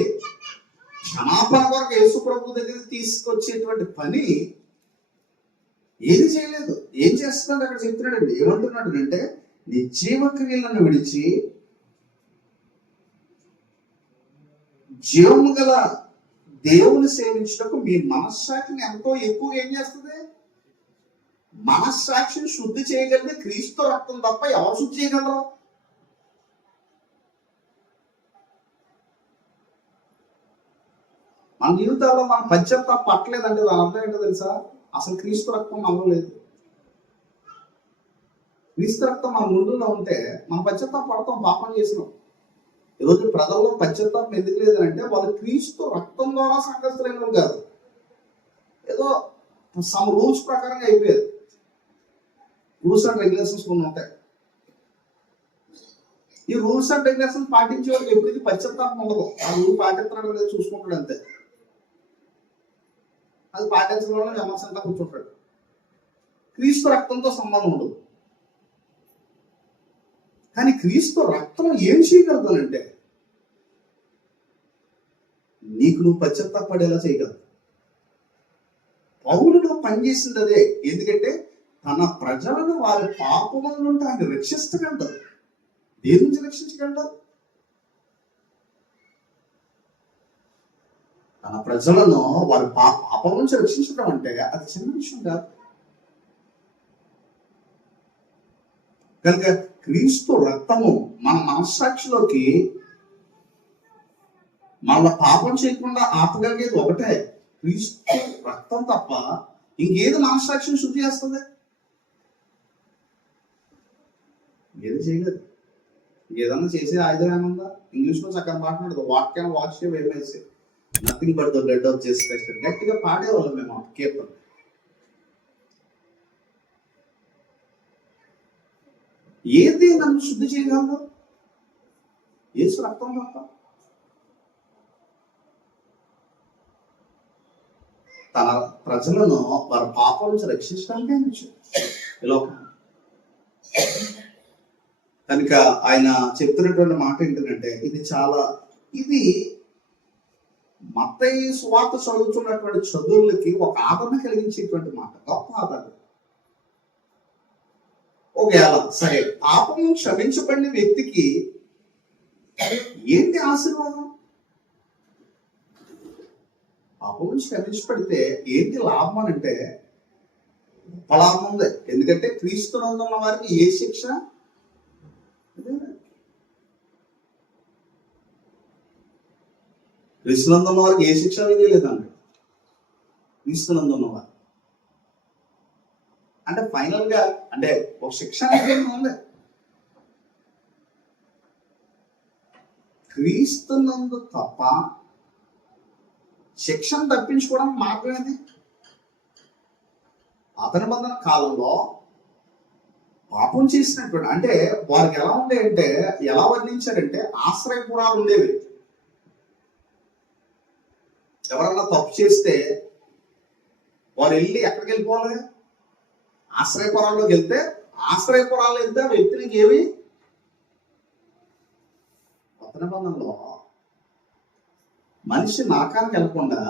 క్షమాపణ వరకు యేసు ప్రభు దగ్గర తీసుకొచ్చేటువంటి పని ఏది చేయలేదు. ఏం చేస్తున్నాడు అక్కడ చెప్తున్నాడండి. ఏమంటున్నాడు అంటే నిర్జీవ క్రియలను విడిచి జీవము గల దేవుని సేవించటకు మీ మనస్సాక్షిని ఎంతో ఎక్కువ ఏం చేస్తుంది? మనస్సాక్షిని శుద్ధి చేయగలిగితే క్రీస్తు రక్తం తప్ప ఎవరు శుద్ధి చేయగలరు? మన జీవితాల్లో మనం పశ్చాత్తాపం పట్టలేదంటే దాని అర్థం ఏంటో తెలుసా? అసలు క్రీస్తు రక్తం మనలో లేదు. క్రీస్తు రక్తం మన ముందులో ఉంటే మనం పశ్చాత్తాపం పడతాం, పాపం చేసినాం. ఈరోజు ప్రజల్లో పశ్చాత్తాపం ఎందుకు లేదంటే వాళ్ళు క్రీస్తు రక్తం ద్వారా సంఘస్థులైన కాదు, ఏదో సమ్ రూల్స్ ప్రకారంగా అయిపోయారు. రూల్స్ అండ్ రెగ్యులేషన్స్ కొన్ని ఉంటాయి. ఈ రూల్స్ అండ్ రెగ్యులేషన్స్ పాటించే వాళ్ళకి ఎప్పటికీ పశ్చాత్తాపం ఉండదు. ఆ రూల్ పాటిస్తున్నాడు లేదు చూసుకుంటాడు అంతే. అది పాటించడం వల్ల విమర్శంతా కూర్చుంటాడు. క్రీస్తు రక్తంతో సంబంధం ఉండదు. కానీ క్రీస్తు రక్తం ఏం చేయగలుగుతానంటే నీకు నువ్వు పశ్చాత్తాపడేలా చేయగలదు. పౌలుడు పనిచేసింది అదే. ఎందుకంటే తన ప్రజలను వారి పాపముల నుండి ఆయన రక్షిస్తగలడు. దేని నుంచి రక్షించగలడు? తన ప్రజలను వారి పాపం నుంచి రక్షించడం అంటే అది చిన్న విషయం కాదు. కనుక క్రీస్తు రక్తము మన మనస్సాక్షిలోకి మన పాపం చేయకుండా ఆపగలిగేది ఒకటే, క్రీస్తు రక్తం తప్ప ఇంకేది మనస్సాక్షిని శుద్ధి చేస్తుంది? ఏది చేయలేదు. ఏదన్నా చేసే ఆయుధం ఏమన్నా? ఇంగ్లీష్లో చక్కగా మాట్లాడదు. What can wash you well. Nothing but the blood of Jesus Christ. గట్టిగా పాడేవాళ్ళం మేము కీర్తన. ఏది నన్ను శుద్ధి చేయగలదు? యేసు రక్తం తప్ప. తన ప్రజలను వారి పాపం నుంచి రక్షించడానికి ఆయన లోకం. కనుక ఆయన చెప్తున్నటువంటి మాట ఏంటంటే ఇది మత్తయి సువార్త చదువుతున్నటువంటి చదువులకి ఒక ఆదరణ కలిగించేటువంటి మాట, గొప్ప ఆదరణ. ఒకవేళ సరే పాపము క్షమించబడిన వ్యక్తికి ఏంటి ఆశీర్వాదం? పాపము క్షమించబడితే ఏంటి లాభం అని అంటే గొప్ప లాభం ఉంది. ఎందుకంటే క్రీస్తునందు ఉన్న వారికి ఏ శిక్ష క్రీస్తునందు ఉన్న వారికి ఏ శిక్ష విధిలేదండి. క్రీస్తునందు ఉన్నవారు అంటే ఫైనల్ గా అంటే ఒక శిక్ష ఉంది. క్రీస్తునందు తప్ప శిక్షను తప్పించుకోవడం మార్గమేది. పాత నిబంధన కాలంలో పాపం చేసినటువంటి అంటే వారికి ఎలా ఉండే అంటే ఎలా వర్ణించారంటే ఆశ్రయపురాలు ఉండేవి. ఎవరన్నా తప్పు చేస్తే వారు వెళ్ళి ఎక్కడికి వెళ్ళిపోవాలి? ఆశ్రయపురాల్లోకి వెళ్తే, ఆశ్రయపురాల్లో వెళ్తే ఆ వ్యక్తికి ఏమి కొత్త నిబంధనలో మనిషి నరకానికి వెళ్ళకుండా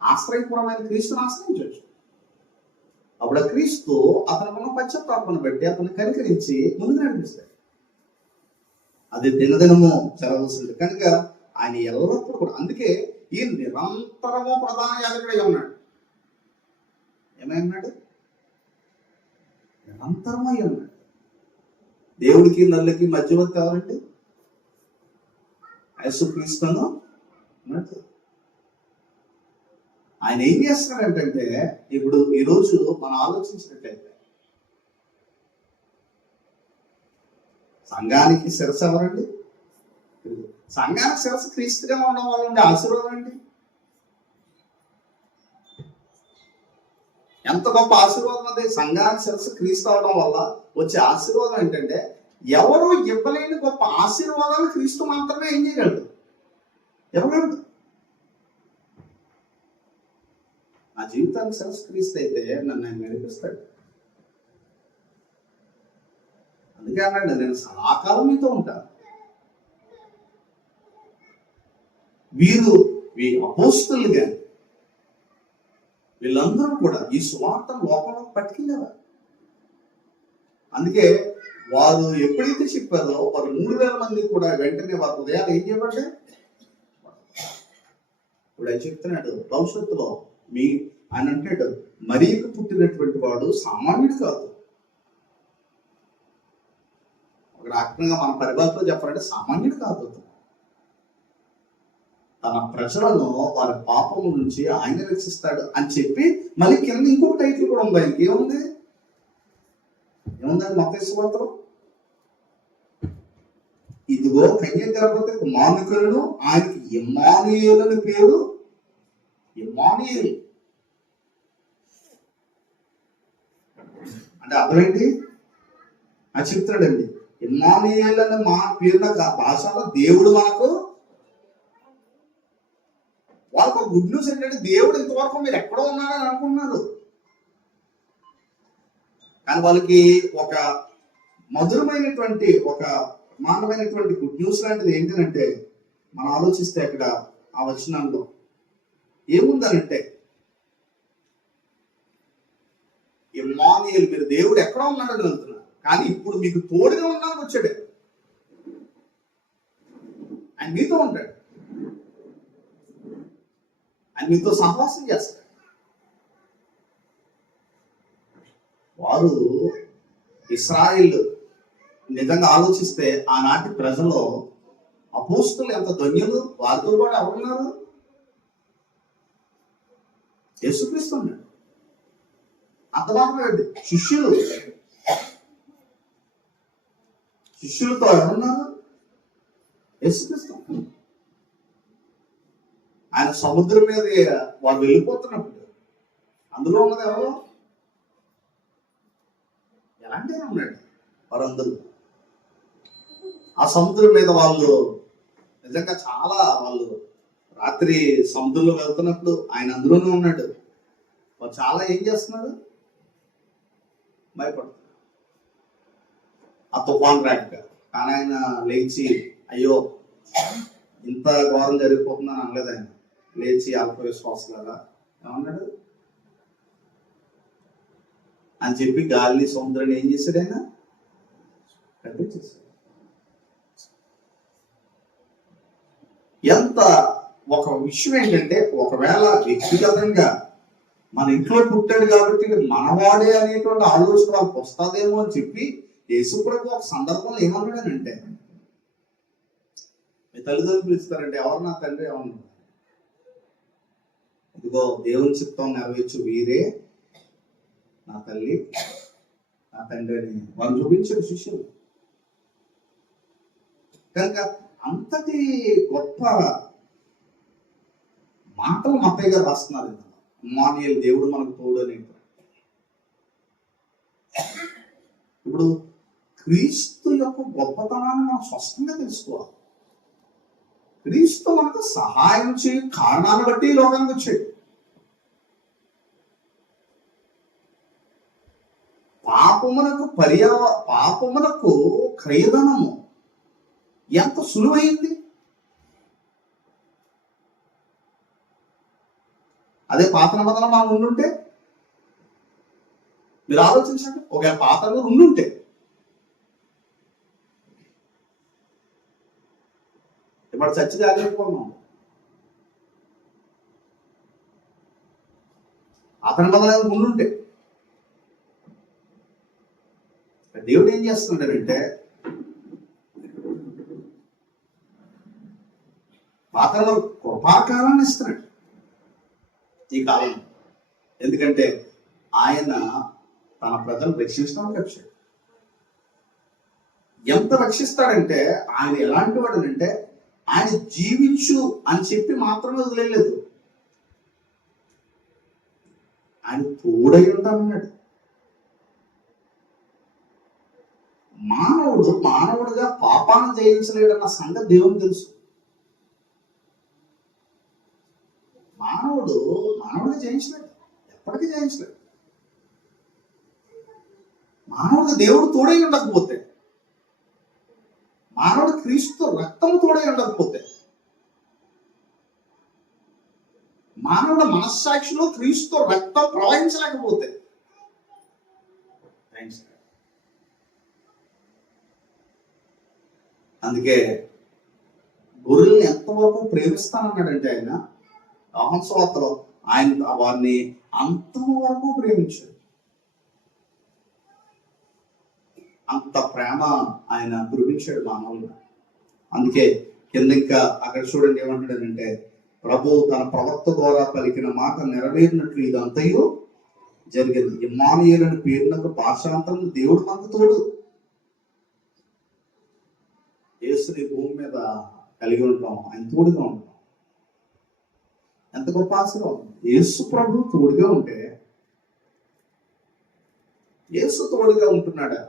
ఆశ్రయపురమైన క్రీస్తుని ఆశ్రయించవచ్చు. అప్పుడు క్రీస్తు అతనుకున్న పశ్చాత్తాపను బట్టి అతను కనికరించి ముందుకు నడిపిస్తాడు. అది దినదినము జరగవలసింది. కనుక ఆయన ఎల్లప్పుడూ కూడా, అందుకే ఈ నిరంతరము ప్రధాన యాజకుడిగా ఉన్నాడు. ఏమైనాడు? నిరంతరమై ఉన్నాడు. దేవుడికి నల్లుకి మధ్యవర్తి ఎవరండి? యేసుక్రీస్తును. ఆయన ఏం చేస్తున్నాడంటే ఇప్పుడు ఈరోజు మనం ఆలోచించినట్లయితే సంఘానికి శిరస్సు ఎవరండి? సంఘానికి శిరస్సు క్రీస్తుగా ఉండడం వల్ల ఉండే ఆశీర్వాదం అండి. ఎంత గొప్ప ఆశీర్వాదం అది! సంఘానికి శిరస్సు క్రీస్తు అవడం వల్ల వచ్చే ఆశీర్వాదం ఏంటంటే ఎవరు ఇవ్వలేని గొప్ప ఆశీర్వాదాలు క్రీస్తు మాత్రమే ఏం చేయగలడు, ఇవ్వగలడు. నా జీవితానికి శిరస్సు క్రీస్తు అయితే నన్ను ఆయన నడిపిస్తాడు. అందుకే అన్నాడు, నేను సదాకాలం మీతో ఉంటాను. వీరు అపోస్తలుగా వీళ్ళందరూ కూడా ఈ సువార్తను లోకంలో పట్టుకెళ్ళేవారు. అందుకే వారు ఎప్పుడైతే చెప్పారో వారు 3000 మంది కూడా వెంటనే వారి ఉదయాలు ఏం చేయబడ్డాయి. ఇప్పుడు ఆయన చెప్తున్నాడు భవిష్యత్తులో ఆయన అంటాడు, మరియకు పుట్టినటువంటి వాడు సామాన్యుడు కాదు. ఒక రకంగా మన పరిభాషలో చెప్పాలంటే సామాన్యుడు కాదు. తన ప్రజలను వారి పాపం నుంచి ఆయన రక్షిస్తాడు అని చెప్పి మళ్ళీ కింద ఇంకొక టైటిల్ కూడా ఉంది. ఆయనకి ఏముందండి మత్తయి సువార్తలో? ఇదిగో కన్య గర్భవతి కుమారుని, ఆయనకి ఇమ్మానుయేలు అని పేరు. ఇమ్మానుయేలు అంటే అర్థం ఏంటి అని చెప్తాడండి. ఇమ్మానుయేలు అని మా పేరున భాషలో దేవుడు మనకు. వాళ్ళకు గుడ్ న్యూస్ ఏంటంటే దేవుడు ఇంతవరకు మీరు ఎక్కడో ఉన్నారని అనుకున్నారు. కానీ వాళ్ళకి ఒక మధురమైనటువంటి ఒక మానమైనటువంటి గుడ్ న్యూస్ లాంటిది ఏంటంటే మనం ఆలోచిస్తే అక్కడ ఆ వచనంలో ఏముందనంటే ఇమ్మానుయేలు, మీరు దేవుడు ఎక్కడో ఉన్నాడని వెళ్తున్నారు, కానీ ఇప్పుడు మీకు తోడుగా ఉన్నానికి వచ్చాడు. ఆయన మీతో ఉంటాడు, ఆయన మీతో సహవాసం చేస్తాడు. వారు ఇశ్రాయేల్ నిజంగా ఆలోచిస్తే ఆనాటి ప్రజలు అపోస్తులు ఎంత ధన్యులు. వారితో కూడా ఎవరున్నారు? యేసుక్రీస్తు ఉన్నాడు. అంత మాత్రమే శిష్యులతో ఎవరున్నారు? యేసుక్రీస్తు. ఆయన సముద్రం మీద వాడు వెళ్ళిపోతున్నప్పుడు అందులో ఉన్నది ఎవరు? ఎలాంటి ఉన్నాడు వారందరూ. ఆ సముద్రం మీద వాళ్ళు నిజంగా వాళ్ళు రాత్రి సముద్రంలో వెళ్తున్నప్పుడు ఆయన అందులోనే ఉన్నాడు. వాళ్ళు చాలా ఏం చేస్తున్నారు? భయపడుతున్నారు ఆ తుఫాన్ రాక. కానీ ఆయన లేచి, అయ్యో ఇంత ఘోరం జరిగిపోతుందని అనలేదు. ఆయన లేచి అల్ప విశ్వాసలాగా ఏమన్నాడు అని చెప్పి గాలిని సముద్రాన్ని ఏం చేశాడు? ఆయన కట్టించేశాడు. ఎంత ఒక విషయం ఏంటంటే, ఒకవేళ వ్యక్తిగతంగా మన ఇంట్లో పుట్టాడు కాబట్టి మనవాడే అనేటువంటి ఆలోచన వాళ్ళకి వస్తుందేమో అని చెప్పి యేసుప్రభు ఒక సందర్భంలో ఏమన్నాడనంటే, మీ తల్లిదండ్రులు పిలుస్తారంటే, ఎవరు నా తండ్రి? ఏమన్నా, ఇదిగో దేవుని చిత్తం నెరవేర్చు వీరే నా తల్లి నా తండ్రి అని వాళ్ళు చూపించాడు శిష్యులు. కనుక అంతటి గొప్ప మాటలు మత్తయ్య గారు రాస్తున్నారు. ఇమ్మానుయేలు, దేవుడు మనకు తోడు అని. ఇప్పుడు క్రీస్తు యొక్క గొప్పతనాన్ని మనం స్పష్టంగా తెలుసుకోవాలి. క్రీస్తు మనకు సహాయం చేయ కారణాన్ని బట్టి ఈ లోకానికి వచ్చాడు. పాపమునకు క్రయధనము ఎంత సులువైంది. అదే పాత నిబంధన మనం ఉండుంటే, మీరు ఆలోచించండి, ఒకవేళ పాత ఉండుంటే ఇప్పుడు చచ్చి జాగ్రత్తకున్నాం. పాత నిబంధన ఉండుంటే దేవుడు ఏం చేస్తున్నాడంటే, పాత్రలో కృపాకాలాన్ని ఇస్తున్నాడు ఈ కాలం. ఎందుకంటే ఆయన తన ప్రజలను రక్షించడానికి వచ్చాడు. ఎంత రక్షిస్తాడంటే, ఆయన ఎలాంటి వాడు అంటే, ఆయన జీవించు అని చెప్పి మాత్రమే వదిలేదు, ఆయన తోడై ఉంటానన్నాడు. మానవుడుగా పాపాన్ని జయించలేడన్న సంగతి దేవుని తెలుసు. మానవుడిగా జయించలేడు, ఎప్పటికీ జయించలేడు. మానవుడిగా దేవుడు తోడై ఉండకపోతే, మానవుడు క్రీస్తు రక్తము తోడై ఉండకపోతే, మానవుడు మనస్సాక్షిలో క్రీస్తు రక్తం ప్రవహించలేకపోతే అందుకే గొర్రెల్ని ఎంతవరకు ప్రేమిస్తానన్నాడంటే, ఆయన యోహాను సువార్తలో ఆయన వారిని అంతవరకు ప్రేమించాడు. అంత ప్రేమ ఆయన కురిపించాడు మానవులు. అందుకే కింద ఇంకా అక్కడ చూడండి ఏమంటాడంటే, ప్రభు తన ప్రవక్త ద్వారా పలికిన మాట నెరవేరినట్లు ఇదంతయు జరిగింది. ఇమ్మానుయేలు అని పేరునకు భాషాంతరం దేవుడు మనకు తోడు. యేసుని భూమి మీద కలిగి ఉంటాం, ఆయన తోడుగా ఉంటాం. ఎంత గొప్ప ఆశీర్వాదం. యేసు ప్రభు తోడుగా ఉంటే, యేసు తోడుగా ఉంటున్నాడా?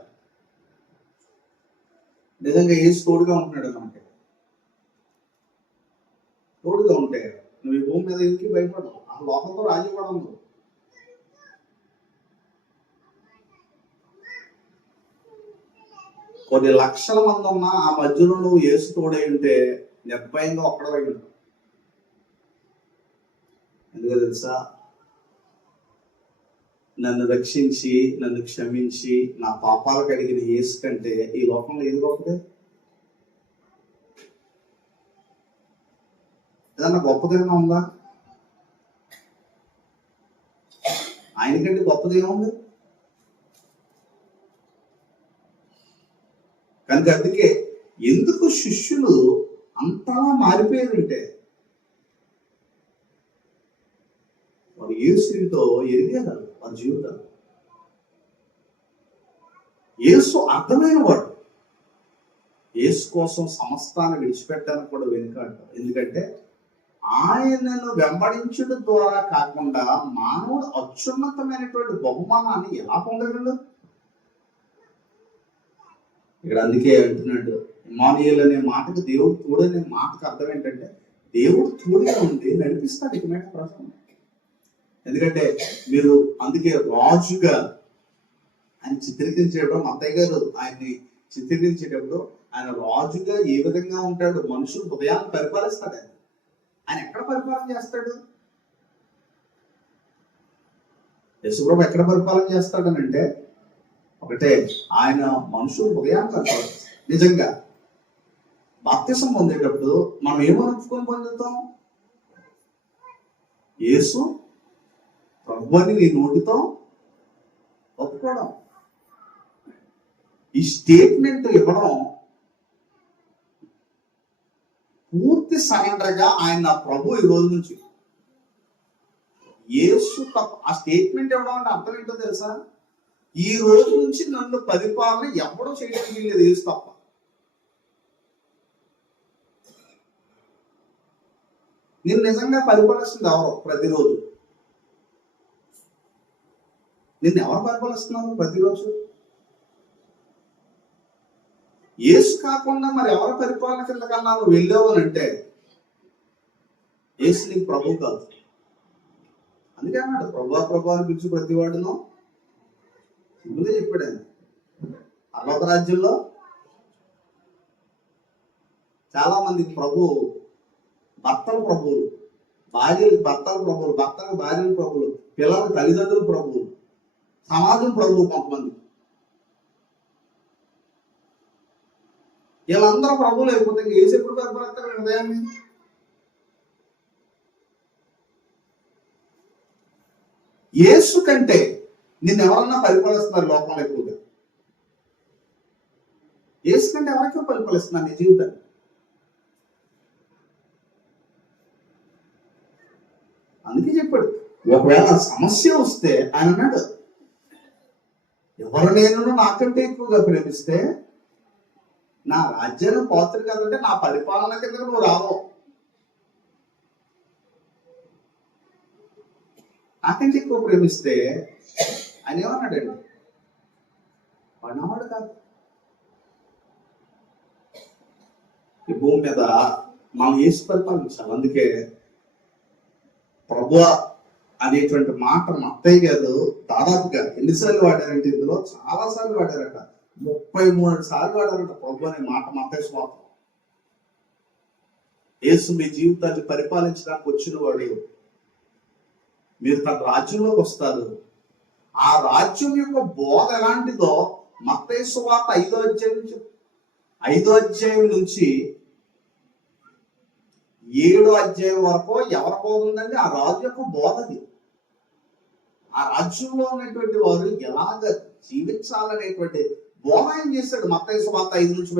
నిజంగా యేసు తోడుగా ఉంటున్నాడు మనకి. తోడుగా ఉంటే నువ్వు ఈ భూమి మీద ఎందుకు భయపడవు? ఆ లోకంతో రాజీపడవు. కొన్ని లక్షల మంది ఉన్నా ఆ మధ్యలో నువ్వు యేసు తోడై ఉంటే నిర్భయంగా ఒక్కడవై ఉంటావు. ఎందుకో తెలుసా? నన్ను రక్షించి నన్ను క్షమించి నా పాపాలు కడిగిన యేసు కంటే ఈ లోకంలో ఏది గొప్పదే? ఏదన్నా గొప్పదేమన్నా ఉందా? ఆయనకంటే గొప్పది ఏముంది? కనుక అందుకే ఎందుకు శిష్యులు అంతలా మారిపోయారంటే, వారు యేసుతో ఎదిగేదారు వారి జీవితాలు. యేసు అర్థమైన వాడు. యేసు కోసం సమస్తాన్ని విడిచిపెట్టాలని కూడా వెనుకాడతారు. ఎందుకంటే ఆయనను వెంబడించడం ద్వారా కాకుండా మానవుడు అత్యున్నతమైనటువంటి బహుమానాన్ని ఎలా పొందగలడు? ఇక్కడ అందుకే అంటున్నాడు, ఇమ్మానుయేల్ అనే మాటకు దేవుడు తోడనే మాటకు అర్థం ఏంటంటే దేవుడు తోడుగా ఉండి నడిపిస్తాడు ఇక మీద ప్రజలు. ఎందుకంటే మీరు అందుకే రాజుగా ఆయన చిత్రీకరించేటప్పుడు అత్తయ్య గారు ఆయన్ని చిత్రీకరించేటప్పుడు ఆయన రాజుగా ఏ విధంగా ఉంటాడు, మనుషులు హృదయాన్ని పరిపాలిస్తాడు. ఆయన ఎక్కడ పరిపాలన చేస్తాడు? యేసుప్రభు ఎక్కడ పరిపాలన చేస్తాడనంటే ఒకటే, ఆయన మనుషులు హృదయాన్ని పరిపాలిస్తాడు. నిజంగా బాప్తిసం పొందేటప్పుడు మనం ఏమనుకుని పొందుతాం? యేసు ప్రభువుని నీ నోటితో ఒప్పుకోవడం, ఈ స్టేట్మెంట్ ఇవ్వడం, పూర్తి సరెండర్గా ఆయన ప్రభు ఈ రోజు నుంచి యేసు ఆ స్టేట్మెంట్ ఇవ్వడం అంటే అర్థం ఏంటో తెలుసా? ఈ రోజు నుంచి నన్ను పరిపాలన ఎవడో చేయడానికి వీల్లేదు, యేసు తప్ప. నేను నిజంగా పరిపాలిస్తుంది ఎవరు? ప్రతిరోజు నిన్ను ఎవరు పరిపాలిస్తున్నారు? ప్రతిరోజు యేసు కాకుండా మరి ఎవరి పరిపాలన కింద కన్నా నువ్వు వెళ్ళావు అని అంటే యేసు నీకు ప్రభు కాదు. అందుకే అన్నాడు, ప్రభు అని పిలిచి ప్రతి వాడును ముందే చెప్పాడు ఆయన. పరలోక రాజ్యంలో చాలా మంది భర్తల ప్రభువులు, భార్యలు భర్తల ప్రభువులు, భర్తలకు భార్యల ప్రభువులు, పిల్లలకు తల్లిదండ్రుల ప్రభువులు, సమాజం ప్రభువు కొంతమంది. వీళ్ళందరూ ప్రభువులు అయిపోతే యేసు ఎప్పుడు పరిపాలిస్తారు హృదయాన్ని? యేసు కంటే నిన్ను ఎవరన్నా పరిపాలిస్తున్నారు లోకంలో ఎక్కువగా? యేసు కంటే ఎవరికో పరిపాలిస్తున్నారు నీ జీవితాన్ని. అందుకే చెప్పాడు, ఒకవేళ సమస్య వస్తే ఆయన అన్నాడు, ఎవరు నేను నాకంటే ఎక్కువగా ప్రేమిస్తే నా రాజ్యాన్ని పాత్ర కాదంటే నా పరిపాలన కింద నువ్వు రావు. నాకంటే ఎక్కువ ప్రేమిస్తే ఆయన ఏమన్నాడండి? పడినవాడు కాదు. ఈ భూమి మీద మనం యేసు పరిపాలించాలి. అందుకే ప్రభువా అనేటువంటి మాట మా అత్తయ్య గారు దాదాపుగా ఎన్నిసార్లు వాడారంటే ఇందులో చాలా సార్లు వాడారట. 33 సార్లు వాడారట ప్రభు అనే మాట మా అత్తయ్య స్వార్థం. యేసు మీ జీవితాన్ని పరిపాలించడానికి వచ్చిన వాడు, మీరు తన రాజ్యంలోకి వస్తారు. ఆ రాజ్యం యొక్క బోధ ఎలాంటిదో మత్తయి సువార్త 5వ అధ్యాయం నుంచి 7వ అధ్యాయం వరకు ఎవరి బోధ ఉందండి? ఆ రాజు యొక్క బోధది. ఆ రాజ్యంలో ఉన్నటువంటి వారు ఎలాగ జీవించాలనేటువంటి బోధ ఏం చేశాడు? మత్తయి సువార్త 5 నుంచి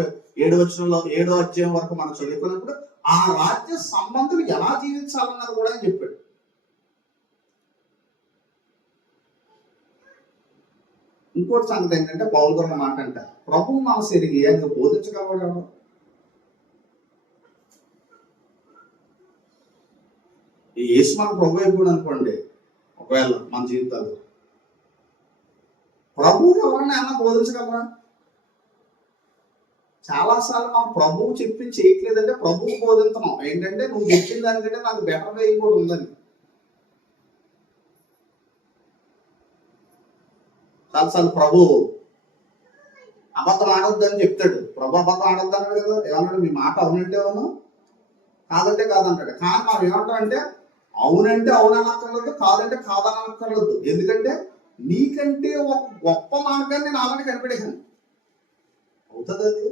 7వ అధ్యాయం వరకు మనం చదువుకున్నప్పుడు ఆ రాజ్య సంబంధులు ఎలా జీవించాలన్నది కూడా ఆయన చెప్పాడు. ఇంకోటి సంగతి ఏంటంటే పౌలు గారు మాట అంట, ప్రభు మనసు ఎరిగి ఆయన బోధించగలవాడు. ఈ యేసు మన ప్రభు అయిపోయాడు అనుకోండి, ఒకవేళ మన జీవితాలు ప్రభువుకి ఎవరైనా ఏమన్నా బోధించగలరా? చాలాసార్లు మనం ప్రభువు చెప్పి చేయట్లేదంటే ప్రభువు బోధించడం ఏంటంటే నువ్వు చెప్పిన దానికంటే నాకు బెటర్ వే ఇంకోటి ఉందని. చాలాసార్లు ప్రభు అబద్ధం ఆడొద్దని చెప్తాడు. ప్రభు అబద్ధం ఆడొద్దు అన్నాడు కదా. ఏమన్నాడు? మీ మాట అవునంటే అవును, కాదంటే కాదంటాడు. కానీ మనం ఏమంటాం అంటే అవునంటే అవుననక్కర్లేదు, కాదంటే కాదనక్కర్లేదు. ఎందుకంటే నీకంటే ఒక గొప్ప మార్గాన్ని నేను ఆల్రెడీ కనిపెట్టేశాను. అవుతుంది అది.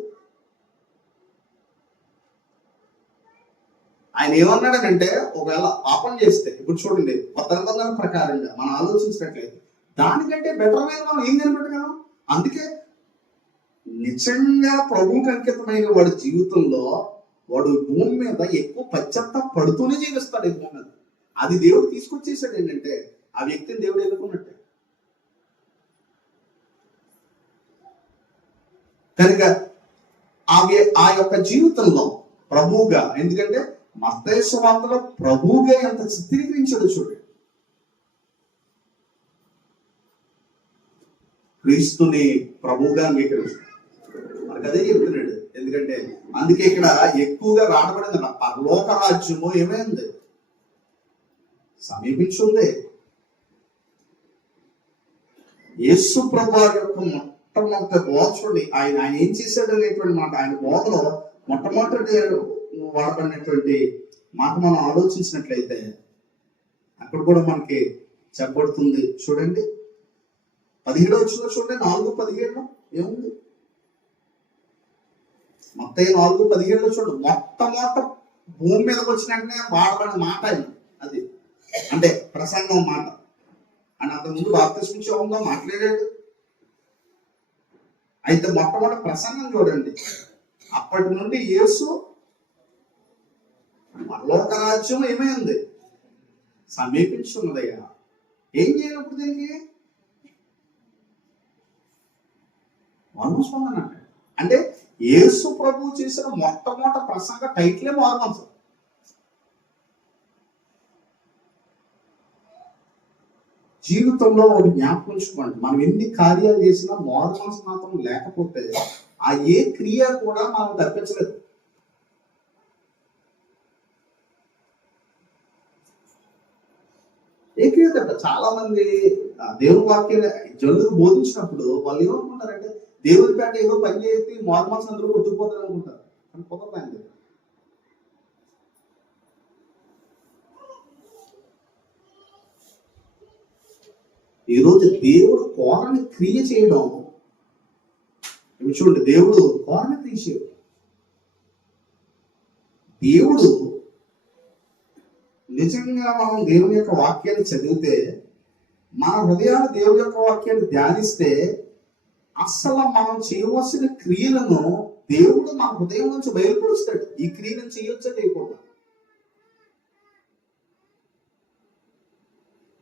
ఆయన ఏమన్నాడనంటే ఒకవేళ పాపం చేస్తే, ఇప్పుడు చూడండి కొత్త నిబంధన ప్రకారంగా మనం ఆలోచించినట్లయితే దానికంటే బెటర్ మీద మనం ఏం కనిపెట్టగలం? అందుకే నిజంగా ప్రభువుకి అంకితమైన వాడి జీవితంలో వాడు భూమి మీద ఎక్కువ పశ్చాత్తాప పడుతూనే జీవిస్తాడు. ఈ భూమి మీద అది దేవుడు తీసుకొచ్చేసాడు. ఏంటంటే ఆ వ్యక్తిని దేవుడు ఎన్నుకున్నట్టే. కనుక ఆ యొక్క జీవితంలో ప్రభువుగా, ఎందుకంటే మత్తయి సువార్తలో ప్రభువుగా ఎంత చిత్రీకరించాడు చూడండి. క్రీస్తుని ప్రభువుగా అంగీకరిస్తాడు. మనకు అదే చెప్తున్నాడు. ఎందుకంటే అందుకే ఇక్కడ ఎక్కువగా రాటపడింది, పరలోక రాజ్యము ఏమైంది, సమీపించుంది. యేసు ప్రభువారి యొక్క మొట్టమొదటి బోధ చూడండి, ఆయన ఏం చేశాడు అనేటువంటి మాట, ఆయన బోధలో మొట్టమొదటి వాడబడినటువంటి మాట మనం ఆలోచించినట్లయితే అక్కడ కూడా మనకి చెప్పబడుతుంది. చూడండి 17వ వచనంలో చూడండి, 4:17 ఏముంది? మత్తయి 4:17 చూడండి. మొట్టమొదట భూమి మీదకి వచ్చిన వెంటనే వాడబడిన మాట అది, అంటే ప్రసంగం మాట. అని అంతకుముందు బాప్తిస్మం యోహానుతో మాట్లాడాడు. అయితే మొట్టమొదటి ప్రసంగం చూడండి, అప్పటి నుండి యేసు పరలోక రాజ్యం ఏమైంది, సమీపించున్నదయ్యా. ఏం చేయాలప్పుడు దీనికి మార్మస్పందన అంటే యేసు ప్రభు చేసిన మొట్టమొదటి ప్రసంగ టైటిలే మార్మన్స్. జీవితంలో ఒకటి జ్ఞాపకం ఉంచుకోండి, మనం ఎన్ని కార్యాలు చేసినా మార్మన్స్ మాత్రం లేకపోతే ఆ ఏ క్రియ కూడా మనం తప్పించలేదు. ఏ క్రియ తప్ప చాలా మంది దేవుని వాక్యాన్ని జనులకు బోధించినప్పుడు వాళ్ళు ఏమనుకుంటారంటే దేవుని పేట ఏదో పని చేసి మార్మల్స్ అందరూ కొట్టుకుపోతారు అనుకుంటారు. అని కుదరదండి. ఈరోజు దేవుడు కోరని క్రియ చేయడం, చూడండి, దేవుడు కోరని క్రియ చేయడం. దేవుడు నిజంగా మనం దేవుని యొక్క వాక్యాన్ని చదివితే, మన హృదయాన్ని దేవుని యొక్క వాక్యాన్ని ధ్యానిస్తే అసలు మనం చేయవలసిన క్రియలను దేవుడు మన హృదయం నుంచి బయలుపరుస్తాడు. ఈ క్రియలను చేయొచ్చా చేయకూడదు.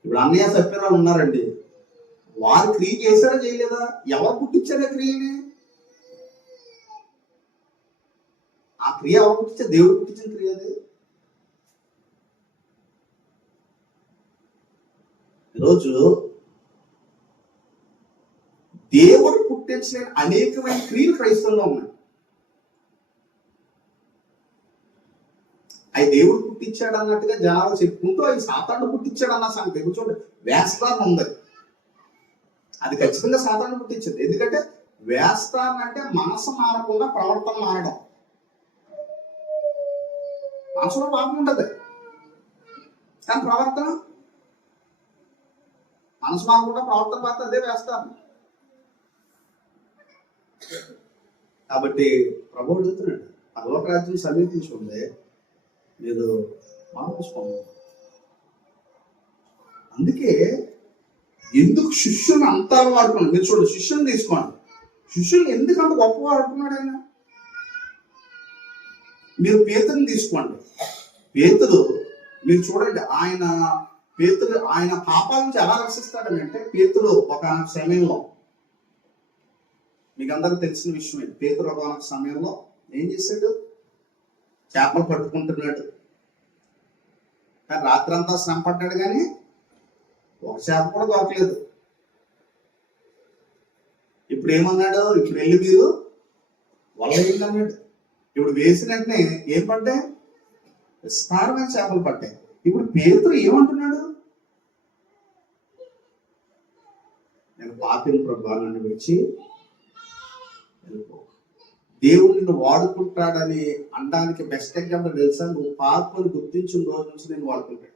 ఇప్పుడు అన్నయ్య సభ్యులు ఉన్నారండి, వారు క్రియ చేశారా చేయలేదా? ఎవరు పుట్టించారా క్రియని? ఆ క్రియ ఎవరు పుట్టించారు? దేవుడు పుట్టించిన క్రియ అది. ఈరోజు దేవుడు పుట్టించిన అనేకమైన క్రియలు క్రైస్తవంలో ఉన్నాయి. అవి దేవుడు పుట్టించాడు అన్నట్టుగా జనాలు చెప్పుకుంటూ అవి సాతాను పుట్టించాడు అన్న సంగతి చూడండి. వేస్తాన్ ఉంది, అది ఖచ్చితంగా సాతాను పుట్టించింది. ఎందుకంటే వేస్తాన్ అంటే మనసు మారకుండా ప్రవర్తన మారడం. మనసులో పాపం ఉంటుంది కానీ ప్రవర్తన, మనసు మారకుండా ప్రవర్తన పాత్ర అదే వేస్తాను. కాబట్టి ప్రభు అడుగుతున్నాడు, పరలోక రాజ్యం సమీపించుకుంది, మీరు మార్చుకోండి. అందుకే ఎందుకు శిష్యుని అంతా వాడుకున్నాడు? మీరు చూడండి, శిష్యుని తీసుకోండి. శిష్యుని ఎందుకు అంత గొప్ప వాడుకున్నాడు ఆయన? మీరు పేతురుని తీసుకోండి. పేతురు మీరు చూడండి, ఆయన పాపాల నుంచి ఎలా రక్షిస్తాడనంటే, పేతురు ఒక సమయంలో, మీకు అందరికి తెలిసిన విషయమే, పేతురు ఒక సమయంలో ఏం చేశాడు? చేపలు పట్టుకుంటున్నాడు. కానీ రాత్రంతా శ్రమ పడ్డాడు, కానీ ఒక చేప కూడా దొరకలేదు. ఇప్పుడు ఏమన్నాడు? ఇప్పుడు వెళ్ళి మీరు వల వేయండి అన్నాడు. ఇప్పుడు వేసిన వెంటనే ఏం పడ్డాయి? విస్తారమైన చేపలు పడ్డాయి. ఇప్పుడు పేతురు ఏమంటున్నాడు? నేను పాపిని ప్రభు, నన్ను విడిచి వెళ్ళిపో. దేవుడు నిన్ను వాడుకుంటాడని అనడానికి బెస్ట్ ఎగ్జాంపుల్ తెలుసా? నువ్వు పాపని గుర్తించిన రోజు నుంచి నేను వాడుకుంటాడు.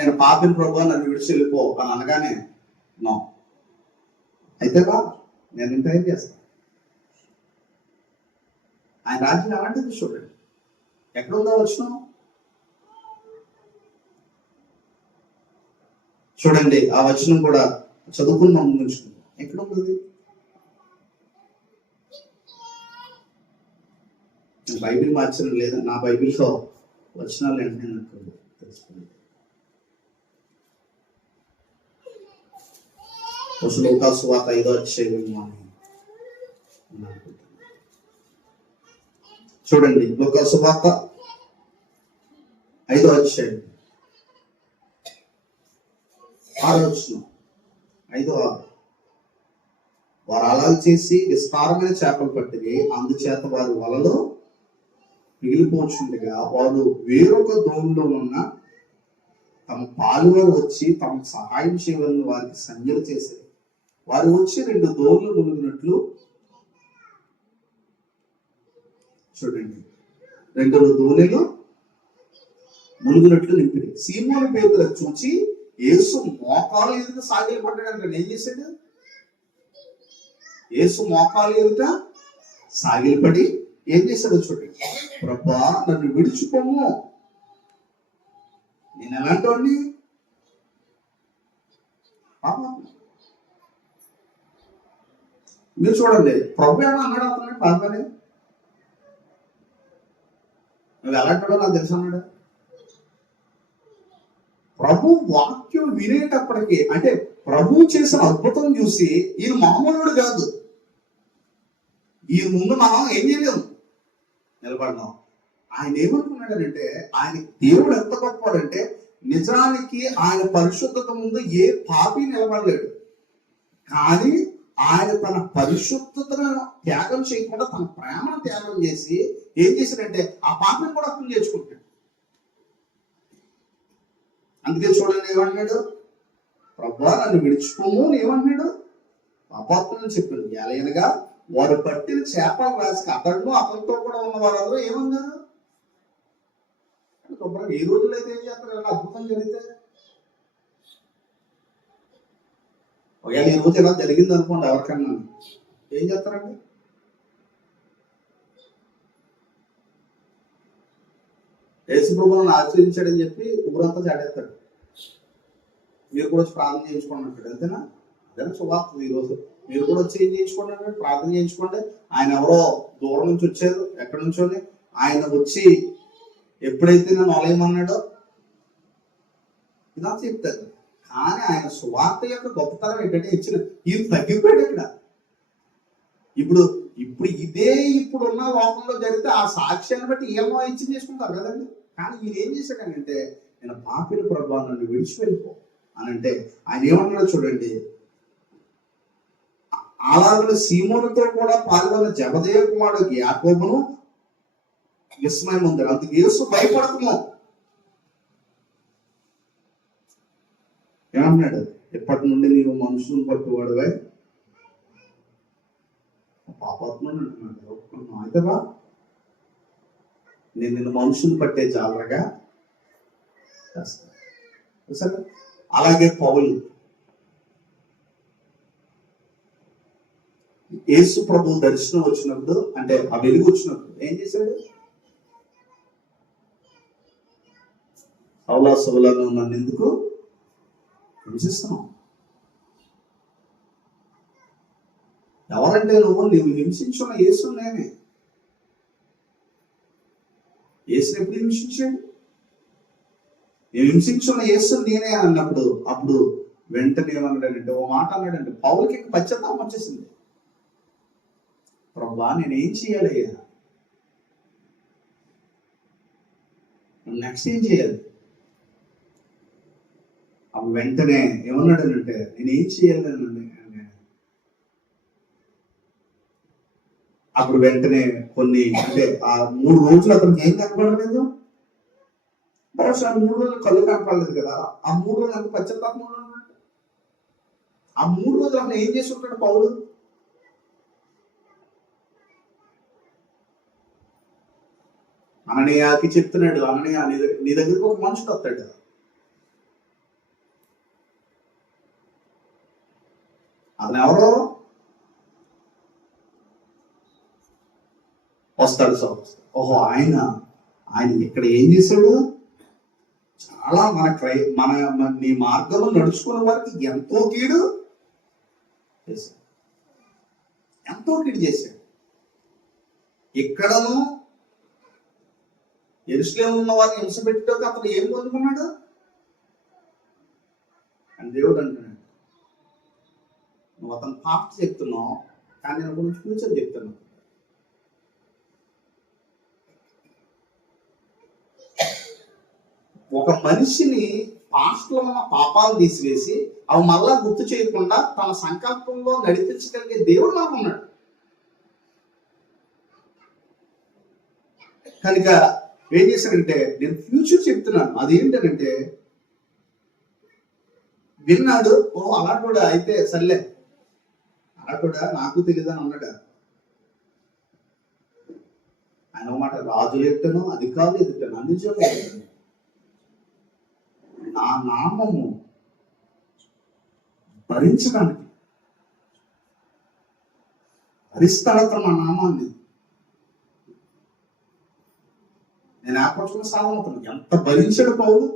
నేను పాపిని ప్రభు, నన్ను విడిచి వెళ్ళిపో అని అనగానే నో అయితే రా, నేను ఇంత ఏం చేస్తాను. ఆయన రాజ్యం అలాంటిది. చూడండి, ఎక్కడుందో వచ్చినాం చూడండి. ఆ వచనం కూడా చదువుకుని మనం ఉంచుకుందాం. ఎక్కడ ఉంది? బైబిల్ మార్చడం లేదా? నా బైబిల్లో వచనాలు ఏంటంటే నాకు తెలుసుకుంది. లూకా సువార్త 5వ అధ్యాయం చూడండి లూకా సువార్త 5వ అధ్యాయం 6వ వచనం 5:6. వారు అలా చేసి విస్తారమైన చేపలు పట్టిరి, అందుచేత వారి వలలో మిగిలిపోతుండగా వారు వేరొక దోణిలో ఉన్న తమ పాలువారు వచ్చి తమకు సహాయం చేయవలని వారికి సంజ్ఞలు చేశారు. వారు వచ్చి 2 దోణులు మునిగినట్లు, చూడండి 2 దోణులు మునిగినట్లు నింపిరి. సీమోను పేతురు చూచి యేసు మోకాలు ఎదుట సాగిలి పడ్డాడంటే ఏం చేశాడు? యేసు మోకాలు ఎదుట సాగిలిపడి ఏం చేశాడో చూడండి. ప్రభా నన్ను విడిచిపోము, నేను ఎలాంటి వాడిని? మీరు చూడండి, ప్రభు ఏమన్నా అన్నాడు అతను పాపని? నువ్వు ఎలాంటాడో నాకు తెలుసు అన్నాడు. ప్రభు వాక్యం వినేటప్పటికీ, అంటే ప్రభు చేసిన అద్భుతం చూసి ఈయన మామూలుడు కాదు, ఈ ముందు మనం ఏం చేయలేము, నిలబడినాం. ఆయన ఏమనుకున్నాడంటే, ఆయన దేవుడు ఎంత గొప్పవాడంటే నిజానికి ఆయన పరిశుద్ధత ముందు ఏ పాపి నిలబడలేడు. కానీ ఆయన తన పరిశుద్ధతను త్యాగం చేయకుండా తన ప్రేమను త్యాగం చేసి ఏం చేశాడంటే ఆ పాపిని కూడా అర్థం చేసుకుంటాడు. అందుకే చూడండి ఏమన్నాడు, ప్రభా నన్ను విడిచిపోము ఏమన్నాడు, పాపాత్మని చెప్పాడు. ఎలయనగా వారు పట్టిన చేపల రాశికి అతను అతనితో కూడా ఉన్న వారందరూ ఏమన్నారు? శుభ్రంగా ఈ రోజుల్లో అయితే ఏం చేస్తారు? ఎలా అద్భుతం జరిగితే ఒకవేళ ఈ రోజు ఎలా జరిగింది అనుకోండి, ఎవరికన్నా ఏం చేస్తారండి? యేసు ప్రభువును ఆశ్రయించాడని చెప్పి ఊరంతా చాటేస్తాడు. మీరు కూడా వచ్చి ప్రార్థన చేయించుకోండి అంటాడు. అంతేనా? అదే శుభార్త. ఈరోజు మీరు కూడా వచ్చి ఏం చేయించుకోండి అంటే ప్రార్థన చేయించుకోండి. ఆయన ఎవరో దూరం నుంచి వచ్చారు, ఎక్కడి నుంచోని ఆయన వచ్చి ఎప్పుడైతే నన్ను వలయమన్నాడో ఇలా చెప్తారు. కానీ ఆయన సువార్త యొక్క గొప్పతనం ఏంటంటే ఇచ్చిన ఇది తగ్గిపోయాడు ఇక్కడ. ఇప్పుడు ఇప్పుడున్న లోకంలో జరిగితే ఆ సాక్ష్యాన్ని బట్టి ఏమో ఇచ్చి చేసుకుంటారు కదండి. కానీ ఈయన ఏం చేశాడనంటే, నేను పాపిని ప్రభా నన్ను విడిచి వెళ్ళిపో అని అంటే ఆయన ఏమన్నాడో చూడండి. అలాగే సీమోనుతో కూడా పాల్గొన్న జబదేయ కుమారుడు యాకోబును విస్మయం ఉంది. అందుకు యేసు భయపడకము ఏమన్నాడు, ఎప్పటి నుండి నీవు మనుషులను పట్టువాడువై పాపాత్మని అంటున్నాడు. అయితే రా, నేను నిన్ను మనుషులు పట్టే జాలరగా చేస్తాను. అలాగే పౌలు యేసు ప్రభు దర్శనం వచ్చినప్పుడు, అంటే ఆ వెలుగు వచ్చినప్పుడు ఏం చేశాడు? సౌలా సౌలాగా నన్ను ఎందుకు హింసిస్తున్నావు? ఎవరంటే నువ్వు హింసించిన యేసు నేనే. యేసుని ఎప్పుడు హింసించాడు? నేను హింసించిన యేసు నేనే అన్నప్పుడు అప్పుడు వెంటనే ఏమన్నాడంటే, ఓ మాట అన్నాడంటే, పౌలకి పశ్చాత్తాపం వచ్చేసింది. ప్రభా నేనేం చేయాలయ్యా, నెక్స్ట్ ఏం చేయాలి? అప్పుడు వెంటనే ఏమన్నాడనంటే, నేనేం చేయాలని అప్పుడు వెంటనే కొన్ని, అంటే ఆ 3 రోజులు అతనికి ఏం కనపడలేదు. బహుశా 3 రోజులు కళ్ళు కనపడలేదు కదా. ఆ 3 రోజులు అంత పశ్చాత్తాపం ఉన్నాడు. ఆ 3 రోజులు అతను ఏం చేసి ఉంటాడు పౌలు? అననీయాకి చెప్తున్నాడు, అననీయ నీ దగ్గరకు ఒక మనుషుడు వస్తాడు కదా. అతను ఎవరో వస్తాడు. ఓహో, ఆయన ఇక్కడ ఏం చేశాడు? చాలా మన నీ మార్గంలో నడుచుకున్న వారికి ఎంతో కీడు చేశాడు. ఎంతో కీడు చేశాడు. ఇక్కడను యెరూషలేములో ఉన్న వారిని హింస పెట్టాక అతను ఏం పొందుకున్నాడు అని దేవుడు అంటున్నాడు. నువ్వు అతను పాస్ట్ చెప్తున్నావు, కానీ నేను గురించి ఫ్యూచర్ చెప్తున్నావు. ఒక మనిషిని పాస్ట్లో ఉన్న పాపాలు తీసివేసి అవి మళ్ళా గుర్తు చేయకుండా తన సంకల్పంలో నడిపించగలిగే దేవుడు మనకు ఉన్నాడు. కనుక ఏం చేశాడంటే, నేను ఫ్యూచర్ చెప్తున్నాను, అదేంటంటే విన్నాడు, ఓ అలా కూడా అయితే సర్లే, అలా కూడా నాకు తెలియదని అన్నాడు. ఆయన మాట రాజులు ఎట్టను అధికారులు ఎదుటాను అందించలేదు. నా నామము భరించడానికి భరిస్తాడు తన నామాన్ని. నేను ఏర్పరచుకున్న సాధమవుతాను. ఎంత భరించాడు పౌలు.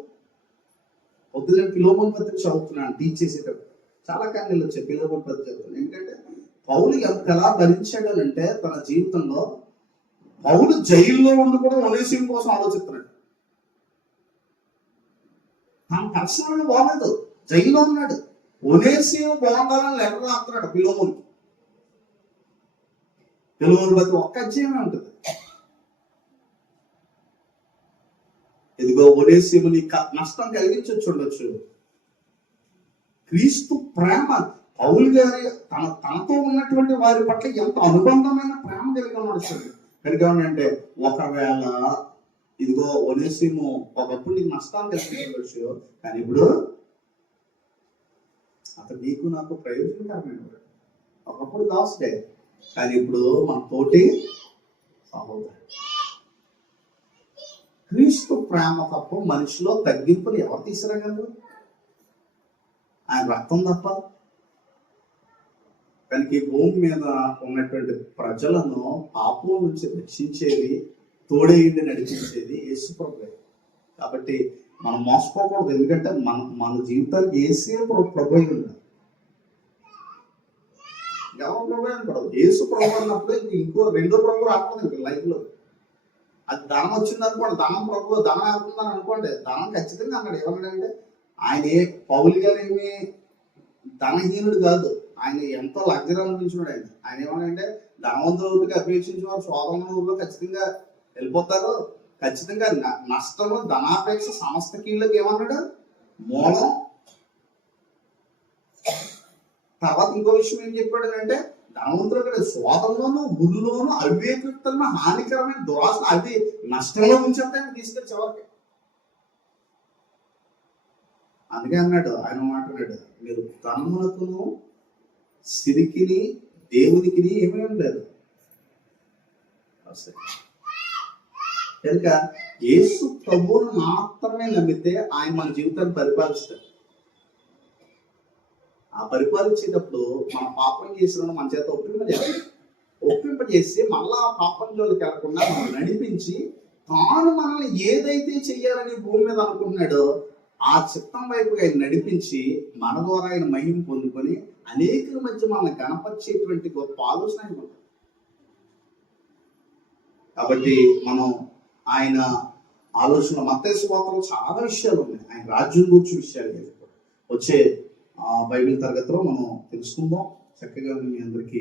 పొద్దున పిలోమోను పత్రిక చదువుతున్నాను టీచ్ చేసేటప్పుడు, చాలా క్యాండిల్ వచ్చాయి పిలోమోను పత్రిక చదువుతున్నాను. ఎందుకంటే పౌలు ఎలా భరించాడు అని అంటే, తన జీవితంలో పౌలు జైల్లో ఉండి కూడా ఒనేసిము కోసం ఆలోచిస్తున్నాడు. తన పర్సనల్ బాగలేదు, జైల్లో ఉన్నాడు. ఒనేసిము బాగుండాలని లెటర్ రాస్తున్నాడు పిలోమోను. పిలోమోను బట్టి ఒక్క అధ్యాయమే ఉంటుంది. ఇదిగో ఒనేసిము నీ నష్టం కలిగించొచ్చు. క్రీస్తు ప్రేమ పౌలు గారి తనతో ఉన్నటువంటి వారి పట్ల ఎంత అనుబంధమైన ప్రేమ కలిగి ఉన్నాడు. కనుక అంటే ఒకవేళ ఇదిగో ఒనేసిము ఒకప్పుడు నీకు నష్టాన్ని కలిగించవచ్చు, కానీ ఇప్పుడు అతను నీకు నాకు ప్రయోజనకరమైన ఒకప్పుడు దాసుడే, కానీ ఇప్పుడు మన తోటి సహోదరు. క్రీస్తు ప్రేమ తప్ప మనిషిలో తగ్గింపుని ఎవరు తీసుకురాగలరు? ఆయన రక్తం తప్ప. కనుక ఈ భూమి మీద ఉన్నటువంటి ప్రజలను పాపం నుంచి రక్షించేది, తోడేయుడిని నడిపించేది యేసు ప్రభువే. కాబట్టి మనం మోసపోకూడదు. ఎందుకంటే మన జీవితానికి యేసే ప్రభు అయి ఉన్నాడు. ఎవరు ప్రభు అనకూడదు. యేసు ప్రభు అన్నప్పుడు ఇంకో రెండో ప్రభు రాకూడదు లైఫ్ లో. అది ధనం వచ్చింది అనుకోండి, ధనం ప్రభు ధనం అవుతుందని అనుకోండి, ధనం ఖచ్చితంగా అన్నాడు. ఏమన్నాడంటే, ఆయన పౌలు గారు ఏమి ధనహీనుడు కాదు, ఆయన ఎంతో లగ్జరీ అనిపించున్నాడు. ఆయన ఏమన్నాడంటే, ధనవంతులకి అపేక్షించిన వారు శోధనలో ఖచ్చితంగా వెళ్ళిపోతారు. ఖచ్చితంగా నష్టము ధనాపేక్ష సమస్త కీళ్ళకి ఏమన్నాడు మూలం. తర్వాత ఇంకో విషయం ఏం చెప్పాడు అంటే, ధనవంతులు కదా శోధంలోను గురులోను అవివేకమైన హానికరమైన దురాశ అవి నష్టంలో ఉంచేస్తాయని తీసుకొచ్చి ఎవరికి. అందుకే అన్నాడు, ఆయన మాట్లాడాడు, మీరు ధనమునకును సిరికిని దేవునికి ఏమేమి లేదు. కనుక యేసు ప్రభువును మాత్రమే నమ్మితే ఆయన మన జీవితాన్ని పరిపాలిస్తాడు. ఆ పరిపాలించేటప్పుడు మన పాపం చేసిన మన చేత ఒప్పింపజేసి మళ్ళా ఆ పాపం జోలికి వెళ్లకుండా మనం నడిపించి, తాను మనల్ని ఏదైతే చెయ్యాలని భూమి మీద అనుకుంటున్నాడో ఆ చిత్తం వైపు ఆయన నడిపించి మన ద్వారా ఆయన మహిమ పొందుకొని అనేకుల మధ్య మనల్ని కనపరిచేటువంటి గొప్ప ఆలోచన ఆయన. కాబట్టి మనం ఆయన ఆలోచన మత్తయి సువార్తలో చాలా విషయాలు ఉన్నాయి. ఆయన రాజ్యం గురించి విషయాలు వచ్చే బైబిల్ తరగతిలో మనం తెలుసుకుందాం. చక్కగా మీ అందరికీ